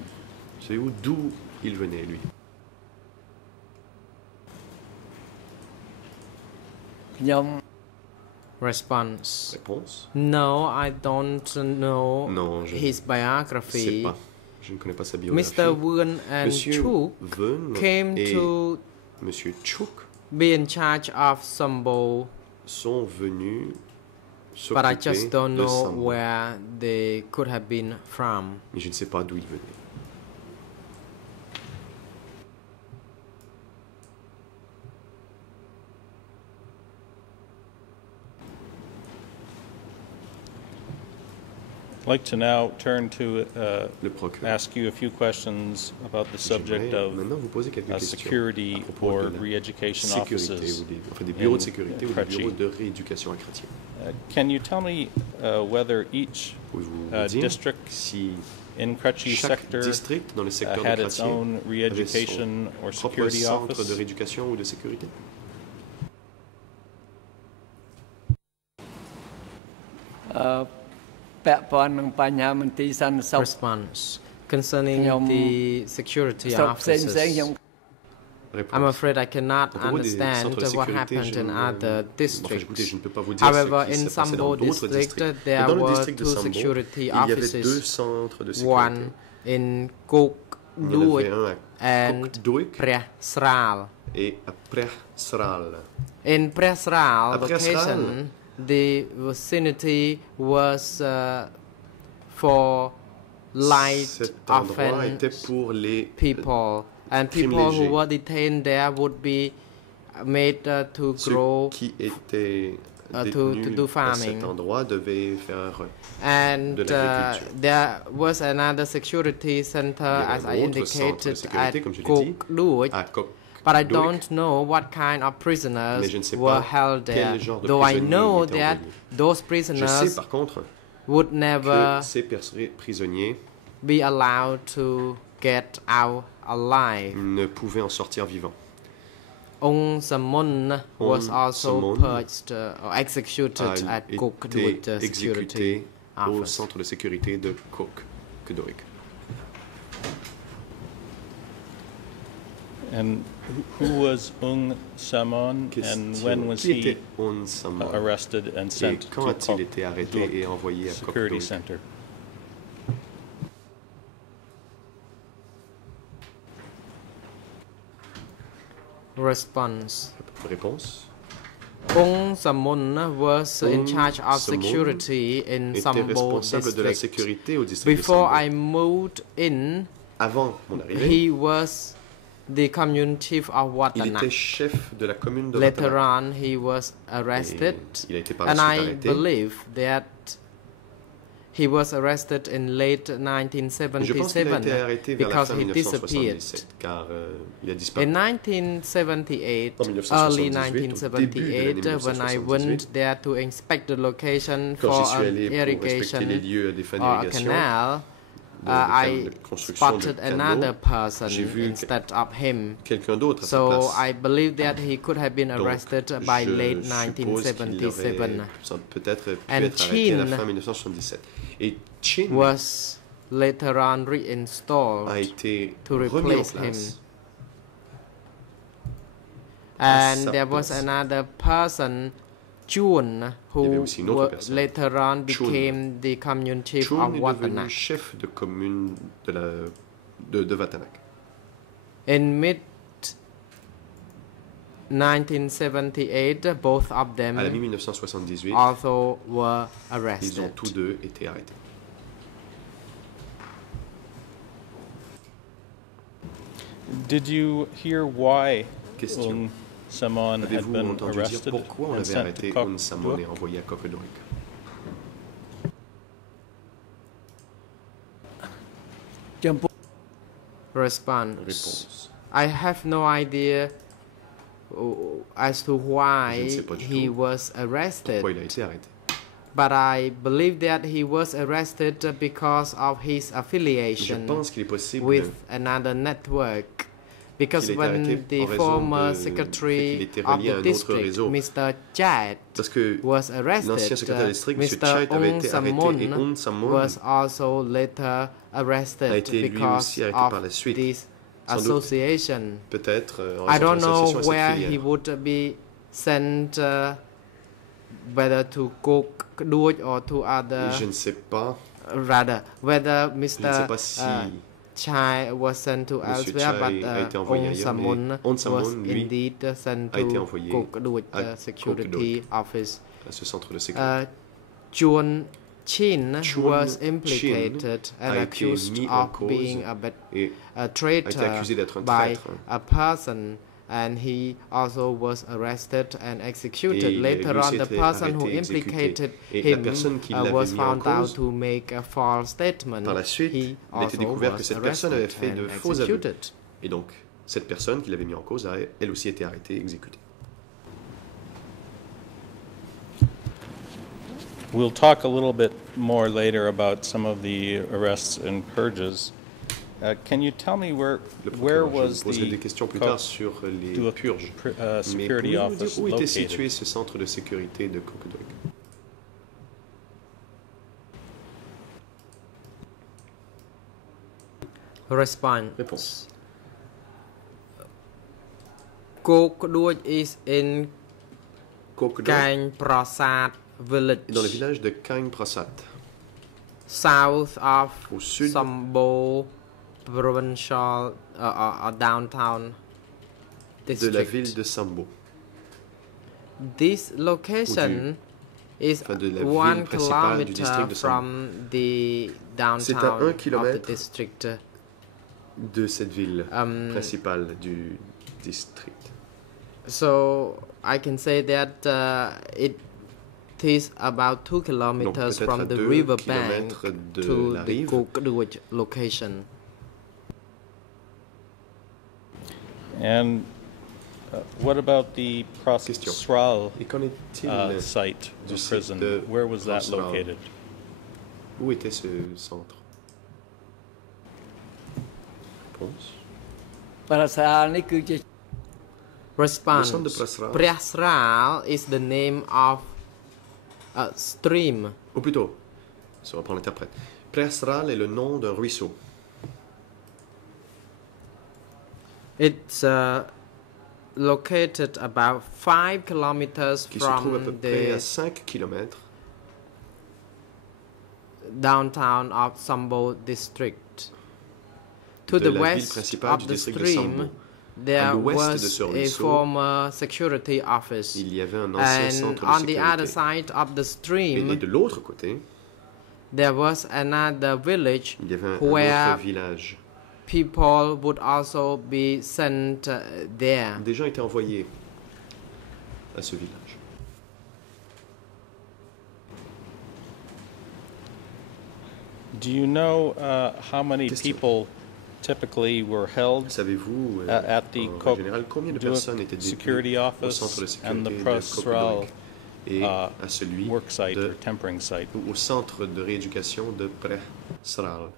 Savez-vous d'où il venait, lui? Response. Réponse. No, I don't know non, je his biography. Sais pas. Je ne connais pas sa biographie. Mr. Wen and Chuk came to Monsieur Chuk be in charge of Sambo, sont venus but I just don't de know Sambo. where they could have been from. Mais je ne sais pas d'où ils venaient. I'd like to now turn to ask you a few questions about the subject of security or re-education offices des bureaux de sécurité ou des bureaux de rééducation à Chrétien. Can you tell me whether each district in Kratchi sector dans le secteur had de its own re-education or security centre office? de rééducation ou de sécurité? Response concerning the security officers. I'm afraid I cannot understand what happened in other districts. However, in Sambo district, there were two security offices, one in Kok Duik and Preh Sral. In Preh Sral location, the vicinity was for light offense people, and people who were detained there would be made to grow, to do farming. And there was another security center, as I indicated, at Kok Duik. But I don't know what kind of prisoners were held there, though I know that those prisoners would never be allowed to get out alive. Ne pouvaient en sortir vivants. Ong Samun was also purged or executed at Kok Duik security au office. centre de sécurité de Kok Duik. And who was Ung Samon, and when was he arrested and sent to Kok Security Center? Response. Réponse. Ong Samun was in charge of security in Sambo district. Before I moved in, Avant mon arrivée, he was the commune chief of il était Watanak. chef de la commune de Later Watanak. on, he was arrested, Il a été par la and suite I arrêté. believe that he was arrested in late Je pense qu'il a été arrêté 1977 vers la because fin he disappeared. 1977, car il a disparu. In 1978, En 1978, early au début de l'année 1978, when I 1978, went there to inspect the location Quand for j'y suis an allé pour irrigation respecter les lieux des fins or a d'irrigation, canal, I spotted another person instead of him. quelqu'un d'autre à sa So place. I believe that he could have been arrested by je late suppose qu'il aurait 1977. peut-être pu And être arrêté à la Chin fin 1977. Et Chin Was later on reinstalled a été to remis en replace him. place. And sa there was place. another person, Chun, Il y avait who aussi une autre personne. later on Chun. became the commune chief Chun of est devenu Watanak. chef de commune de Watanak. In mid 1978, both of À la them mi-1978, also were ils ont arrested. tous deux été arrêtés. Did you hear why Question. Ung Samon had Avez-vous been entendu dire arrested pourquoi on and avait sent arrêté to Un Samon et Kok envoyé à Kok Duik? Response. Réponse. I have no idea as to why he was arrested. But I believe that he was arrested because of his affiliation with another network. Because when the former secretary of the district, Mr. Chat, was arrested, Mr. Ong Sammun was also later arrested because of this association. I don't know where he would be sent, whether to Kok Duoj or to other. Rather, whether Mr. Chai was sent to elsewhere, but Ong Sammun was indeed sent to Kok Duoj security office. Chuan Chin was implicated and accused of being a traitor by a person, and he also was arrested and executed. Later on, the person who implicated him was found out to make a false statement. He also was arrested and executed. Et donc, cette personne qui l'avait mis en cause a elle aussi été arrêtée et exécutée. We'll talk a little bit more later about some of the arrests and purges. Can you tell me where was the security office où était situé ce centre de sécurité de Kok Duoj? Réponse. Kok Duoj is in Kaeng Prasat village. Dans le village de Kaeng Prasat. South of Sambo provincial downtown district. De la ville de Sambo. This location is 1 kilometer from the downtown of the district. De cette ville principale du district. So I can say that it is about 2 kilometers from the river bank to the Kok Duoj location. And what about the Prosral site of prison? Where was that located? Où était ce centre? Response. Preh Sral is the name of a stream. Ou plutôt, si on reprend l'interprète, Preh Sral est le nom d'un ruisseau. It's located about 5 kilometers from the 5 kilomètres downtown of Sambo district. To the west of the stream, there was a former security office, and on the other side of the stream, et de l'autre côté, there was another village where people would also be sent there. Des gens étaient envoyés à ce village. Do you know how many people typically were held at the Kok Duoj security office and the Prosral work site or tempering site? Au centre de rééducation de Preh Sral.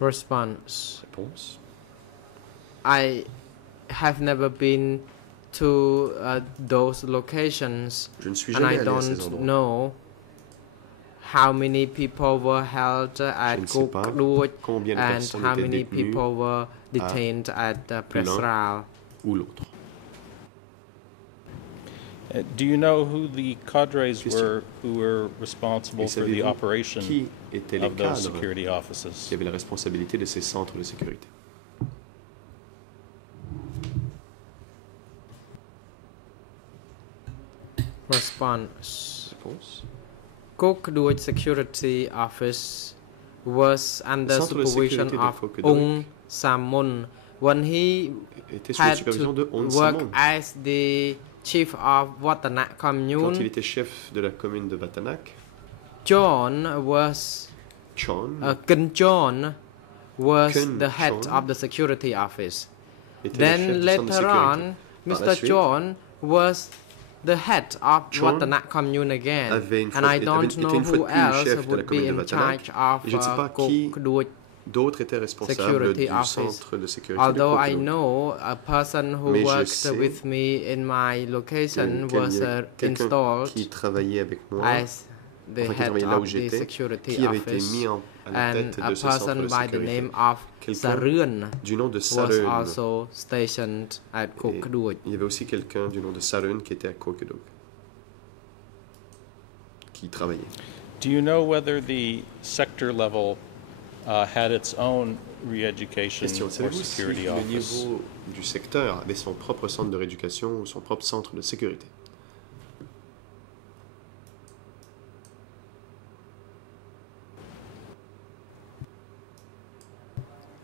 Response. I have never been to those locations, and I don't know how many people were held at Kok Duoj and how many people were detained at Preh Sral. Do you know who the cadres were who were responsible for the operation of those security offices? Qui avait la responsabilité de ces centres de sécurité? Response. Kok Duoj Security Office was under supervision of Ong Sammun when he had to work as the chief of Watanak commune. Quand il était chef de la commune de Watanak, John was the head of the security office. Then later on, Mr. John was the head of Watana Commune again, and I don't know who else would be in charge of Kok D'autres étaient responsables du centre de sécurité. Although I know a person who worked with me in my location was installed as the head of the security office, and a person by the name of Sarun was also stationed at Kokduoj. Il y avait aussi quelqu'un du nom de Sarun qui était à Kokduoj, qui travaillait. Do you know whether the sector level had its own re-education or security office? Le niveau du secteur avait son propre centre de rééducation ou son propre centre de sécurité?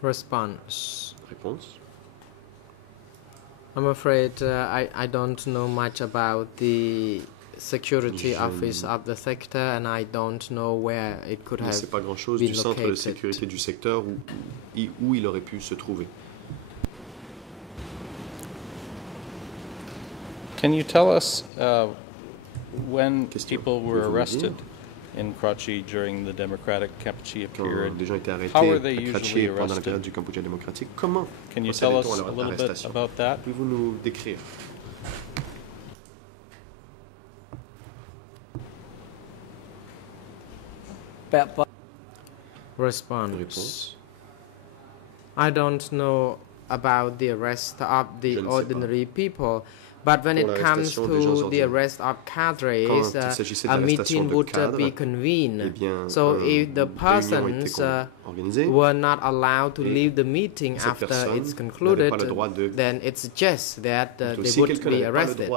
Response. Réponse. I'm afraid I don't know much about the security office of the sector, and I don't know where it could have pas grand-chose du centre de sécurité du secteur où il aurait pu se trouver. Can you tell us when people were arrested in Karachi during the democratic Kampuchea period? Des gens étaient arrêtés How were they usually pendant la période arrested? du Cambodge démocratique. Comment? Can you tell us a little bit about that? Pouvez-vous nous décrire? Response. I don't know about the arrest of the ordinary people, but when it comes to the arrest of cadres, a meeting would be convened. So if the persons were not allowed to leave the meeting after it's concluded, then it suggests that they would be arrested.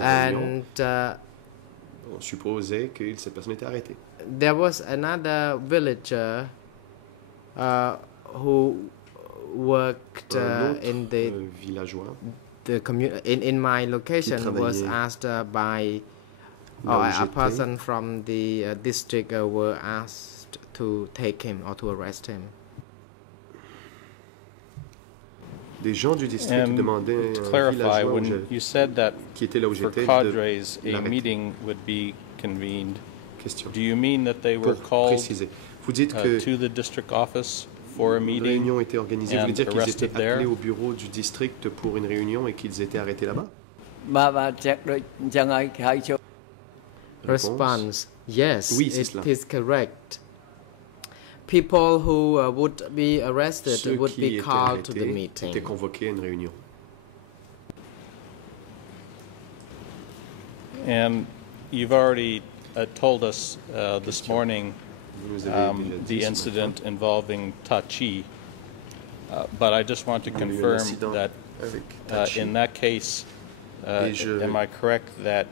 And on supposait que cette personne était arrêtée. There was another villager who worked in the in my location was asked by a person from the district were asked to take him or to arrest him. Des gens du district demandaient to clarify, when you said that qui était là où for j'étais cadres a meeting would be convened, do you mean that they were called vous dites que to the district office for a une meeting réunion était organisée? Vous voulez dire qu'ils étaient arrested there? appelés au bureau du district pour une réunion et qu'ils étaient arrêtés là-bas? Response: Yes, oui, it is correct. People who would be arrested Ceux would qui be called to the étaient meeting. étaient convoqués à une réunion. And you've already told us this morning the incident involving Tachi, but I just want to confirm that in that case, am I correct that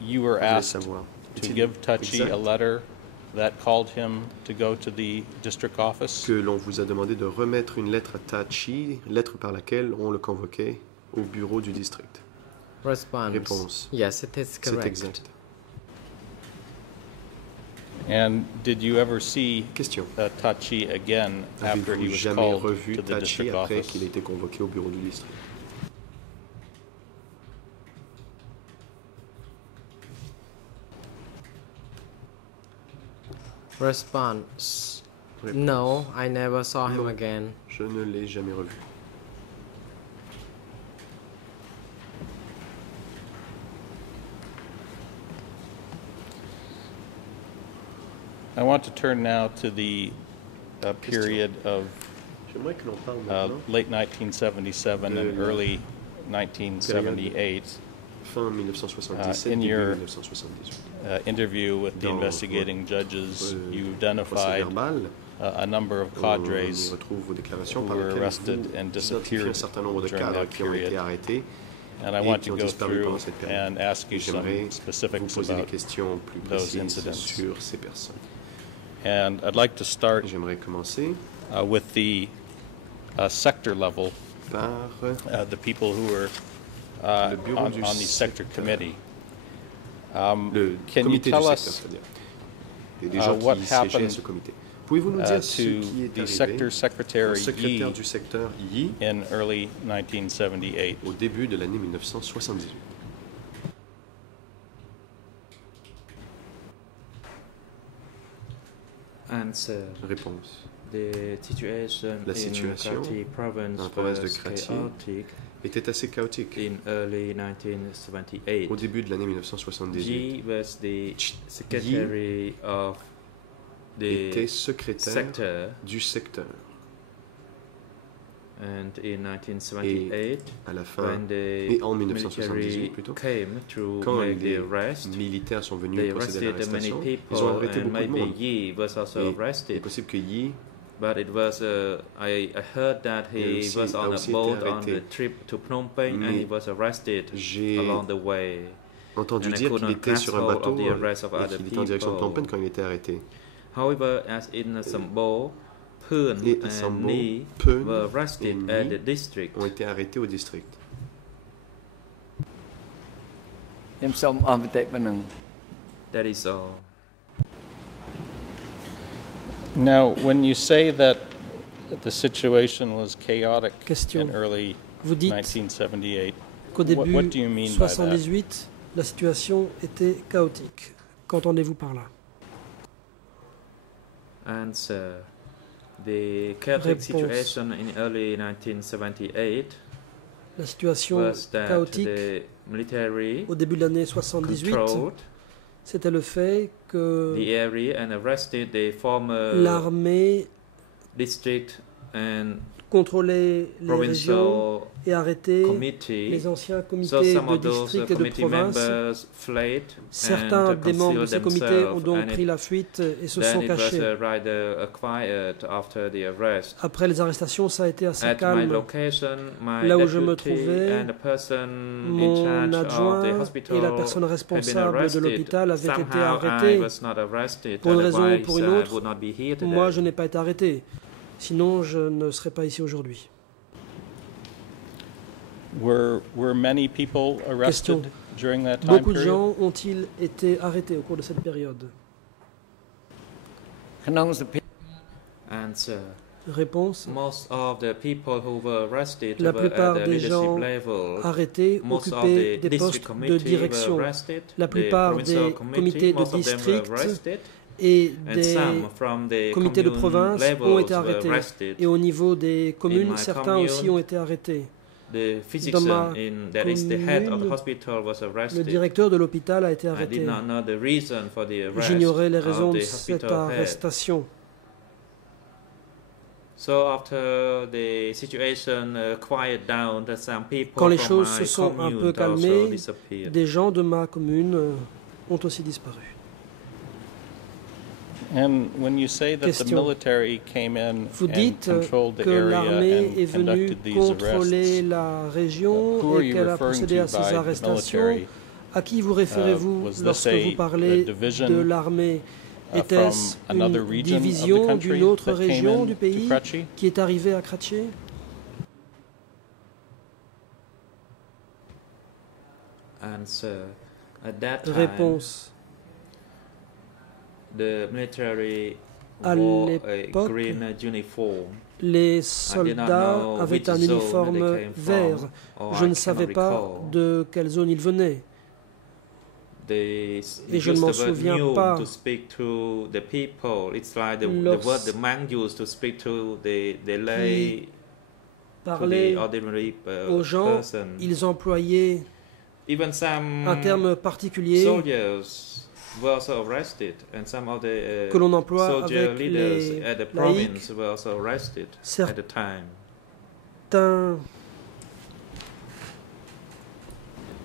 you were asked to give Tachi a letter that called him to go to the district office? Que l'on vous a demandé de remettre une lettre à Tachi, lettre par laquelle on le convoquait au bureau du district. Response: Réponse: Yes, it is correct. C'est exact. And did you ever see Question: Tachi again after he Avez-vous was jamais called revu to the Tachi district après office? qu'il ait été convoqué au bureau du district? Response: No, I never saw him Non, again. je ne l'ai jamais revu. I want to turn now to the period of J'aimerais que l'on parle maintenant late 1977 and early 1978. fin 1977, in début your 1978. Interview with the investigating judges, you identified a number of cadres who were arrested and disappeared during that period. And I want to go through and ask you some specifics about those incidents. And I'd like to start with the sector level, the people who were on the sector committee. Can you tell us what happened Pouvez-vous nous dire ce to qui est the arrivé sector au secretary secrétaire du secteur Yi in early 1978? au début de l'année 1978? Answer. Réponse. La situation dans la province de Kratie était assez chaotique. Au début de l'année 1978, Yi était secrétaire du secteur. Et à la fin, et en 1978 plutôt, quand les militaires sont venus procéder à l'arrestation, ils ont arrêté beaucoup de monde. Et il est possible que Yi But it was, I heard that he was on a boat on the trip to Phnom Penh and he was arrested along the way. Entendu dire qu'il était sur un bateau et qu'il était en direction de Phnom Penh quand il était arrêté. However, as in Sambo, Phön and Ni were arrested at the district. Ont été arrêtés au district. That is all. Now, when you say that the situation was chaotic in early 1978, qu'au début what do you mean by that? 78, la situation était chaotique. Qu'entendez-vous par là? Answer. The chaotic situation in early 1978 la situation chaotique au début de l'année 78, c'était le fait que l'armée contrôlait les régions et arrêtait les anciens comités de district et de province. Certains des membres de ces comités ont donc pris la fuite et se sont cachés. Après les arrestations, ça a été assez calme. Là où je me trouvais, mon adjoint et la personne responsable de l'hôpital avaient été arrêtés. Pour une raison ou pour une autre, moi je n'ai pas été arrêté. Sinon, je ne serais pas ici aujourd'hui. Were many people arrested during that time Beaucoup de gens ont-ils été arrêtés au cours de cette période? Answer. Réponse. La plupart des gens arrêtés occupaient des postes de direction. La plupart des comités de district et des comités de province ont été arrêtés. Et au niveau des communes, certains aussi ont été arrêtés. Dans ma commune, le directeur de l'hôpital a été arrêté. J'ignorais les raisons de cette arrestation. Quand les choses se sont un peu calmées, des gens de ma commune ont aussi disparu. Vous dites que l'armée est venue contrôler la région et qu'elle a procédé à ces arrestations. À qui vous référez-vous lorsque vous parlez de l'armée? Était-ce une division d'une autre région du pays qui est arrivée à Kratie? Réponse. À l'époque, les soldats avaient un uniforme vert. Je ne savais pas de quelle zone ils venaient. Et je ne m'en souviens pas. Parlaient aux gens, ils employaient un terme particulier que l'on emploie avec les laïcs. Certains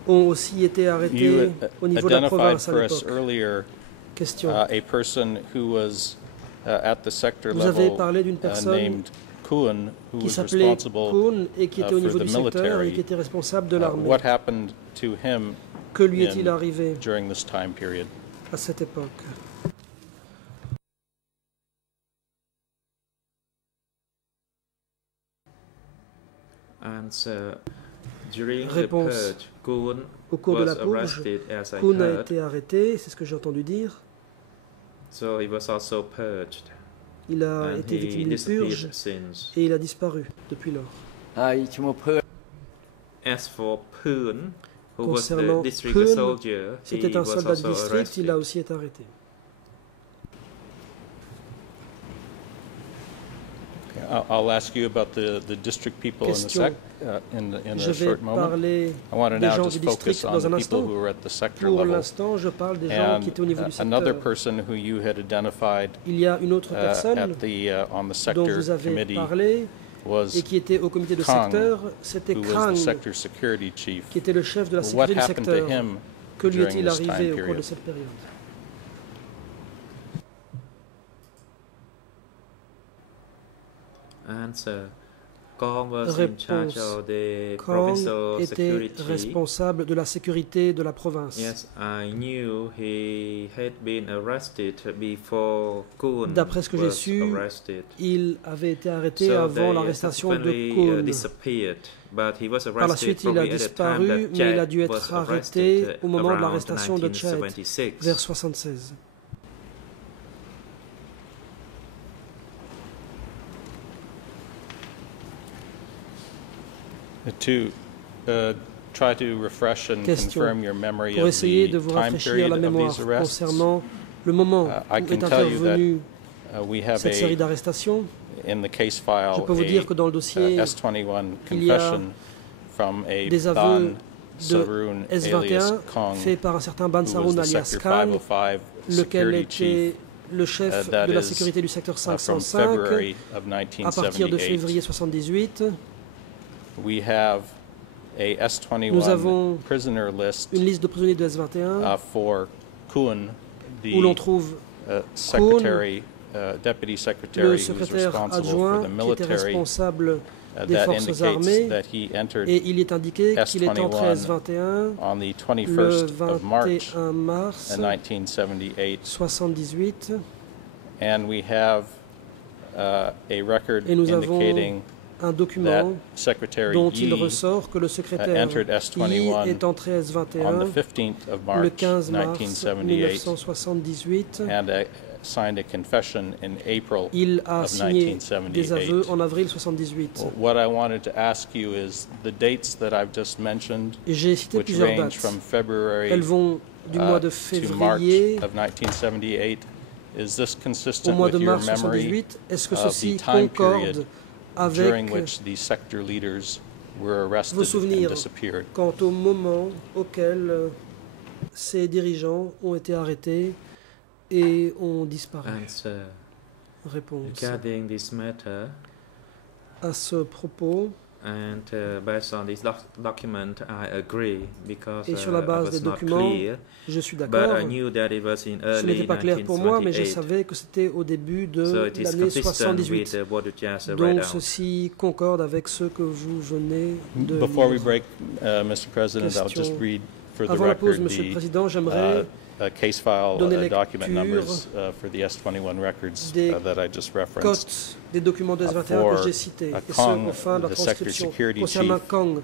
ont aussi été arrêtés au niveau de la province à l'époque. Question. Vous avez parlé d'une personne qui s'appelait Kuhn et qui était au niveau du secteur et qui était responsable de l'armée. Que lui est-il arrivé à cette époque? Réponse. Au cours de la purge, Kuhn a été arrêté, c'est ce que j'ai entendu dire. Il a été victime d'une purge et il a disparu depuis lors. As for Poon, who was the Concernant district Poon, soldier, he c'était un was soldat du also district, il a arrested. aussi été arrêté. I'll ask you about the district people Question. in a Je vais short moment. parler I want to des now gens just du focus district on dans the un people instant. who were at the sector Pour level. l'instant, je parle des gens qui étaient au niveau du Another secteur. person who you had identified Il y a une autre personne on the dont sector vous avez committee parlé was et qui était au comité de Kang, secteur, c'était who was Krang, the sector security chief. qui était le chef de la What sécurité du happened to secteur. him Que lui during est-il this time arrivé au cours de period? cette période? Answer. Kong was in charge Réponse. of the Kang provincial était security. responsable de la sécurité de la province. Yes, I knew he had been arrested before Kun D'après ce que j'ai was su, arrested. il avait été arrêté So avant they l'arrestation de subsequently, Kun. disappeared, but he was Par la arrested suite, il a probably at the time disparu, that mais il a Chet dû was être arrested, arrêté au moment de around l'arrestation de Chet, 1976. vers 1976. To try to refresh and Question. confirm your memory Pour of essayer the de vous time rafraîchir period la of mémoire these arrests, concernant le moment I où can est tell you that intervenue we have cette série d'arrestations. in the case Je file peux vous dire que dans le dossier, S21 il y a confession from a des aveux Ban de Saroon alias S21 Kong, faits par un certain Ban who was Saroon the alias Sector Kang, 505 lequel security chief était le chef that de la is, sécurité du secteur from 505 February of à partir de 1978. février 78. We have a Nous S21 avons prisoner list une liste de prisonniers de S21 for Kuhn, où l'on the trouve secretary, deputy le secretary who was secrétaire responsible for adjoint the qui était military. responsable des That forces indicates armées that he entered et il est indiqué qu'il est entré à S21 on the le 21st of March 21 mars 1978, 78 and we have a record et nous avons indicating un that document Secretary dont il Yi ressort que le secrétaire entered Yi S21 est entré à on the S21 15th of le March 15 mars 1978 1978. and signed a confession in April Il a of signé des aveux 1978. en avril 78. What I wanted to ask you is the dates that I've just mentioned, Et j'ai cité which plusieurs range dates. from February Elles vont du mois de to March février of 1978. Is this au consistent mois de with your mars memory 78. Est-ce que of ceci the time concorde period avec during which the sector leaders were vos arrested and souvenirs disappeared? quant au moment auquel ces dirigeants ont été arrêtés et ont disparu? Answer. Réponse. Regarding this matter, À ce propos, and based on this document, I agree because et sur la I base was des not documents, clear, je suis but d'accord. I knew that it was in Ce n'était early pas clair pour moi, mais je 1978. savais que c'était au début So de it is l'année consistent 78. with what you just read Donc out. ceci concorde avec ce que vous venez de Before we lire. break, Mr. President, I'll Question. just read for the Avant la pause, record Monsieur le the Président, j'aimerais case file donner document lecture numbers for the S21 records des that I just referenced. cotes des documents de S21 for que j'ai cités, et ce Kang, au fin de la the sector transcription. security Concernant chief, Kang,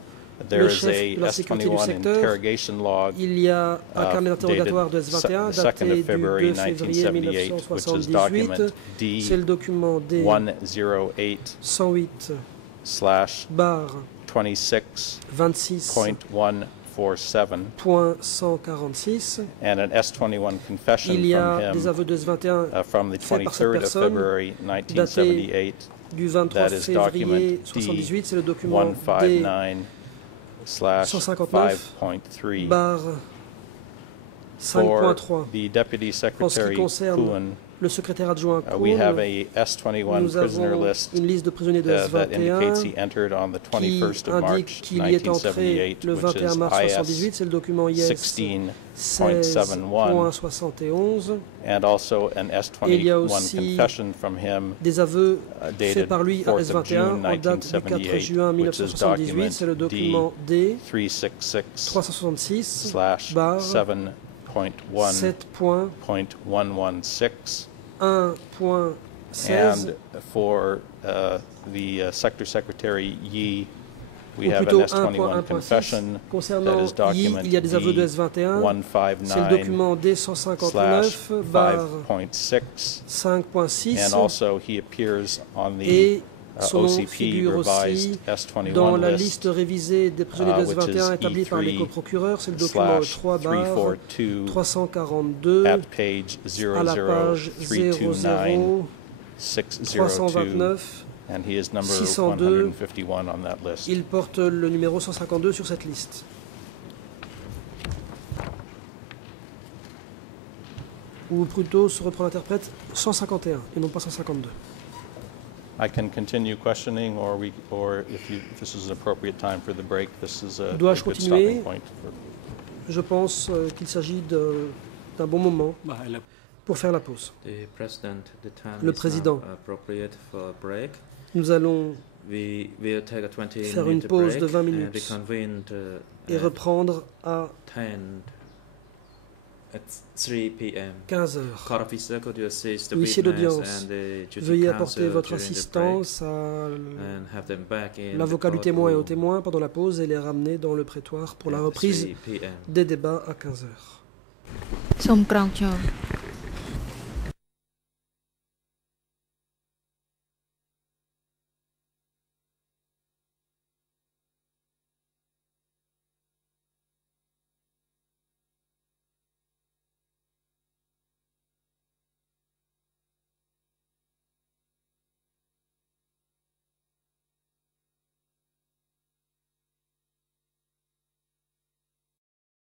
There le is chef de la a sécurité du S21 secteur, interrogation log il y a un carnet d'interrogatoire de S21 dated daté 2nd du of February 2 février 1978, which is 1978. document C'est le document D 108 108 slash barre 26.147 26.146. and an S21 confession Il y a from des him aveux de S21 from the faits par cette 23rd of personne, February 1978 du 23 That is février document 78. C'est le document D 159 slash 159 5.3 barre for 5.3. the Deputy En ce qui Secretary concerne Kuhn. le secrétaire adjoint We have Kuhn, a S21 nous prisoner avons list une liste de prisonniers de that indicates S21 he entered on the qui 21st of indique March qu'il y est entré 1978, le which 21 is mars IS 78. C'est le document IS 16.71, 16.71. and also an Et il y a S21 aussi confession from him des aveux dated faits par lui à 4th of S21 June en date du 4 juin 1978, which is 1978. C'est le document D 366 366 slash barre 7.1.116 7.1.16. and for the sector secretary Yi We have an S21 confession that is document il y a des aveux de S21. C'est le document D159/5.6. And also he appears on Et the son nom OCP figure aussi S21 dans la list, liste révisée des prisonniers de S21 établie par les coprocureurs. C'est le document 3/342 at page à la page 00329. And he is number 602. 151 on that list. Il porte le numéro 152 sur cette liste. Ou plutôt, se reprend l'interprète, 151 et non pas 152. I can continue questioning, or if this is an appropriate time for the break, this is a Dois-je good continuer? stopping point. Je pense qu'il s'agit d'un bon moment pour faire la pause. Le président, nous allons faire une pause de 20 minutes et reprendre à 15 heures. Huissier d'audience, veuillez apporter votre assistance à l'avocat du témoin et au témoin pendant la pause et les ramener dans le prétoire pour la reprise des débats à 15 heures.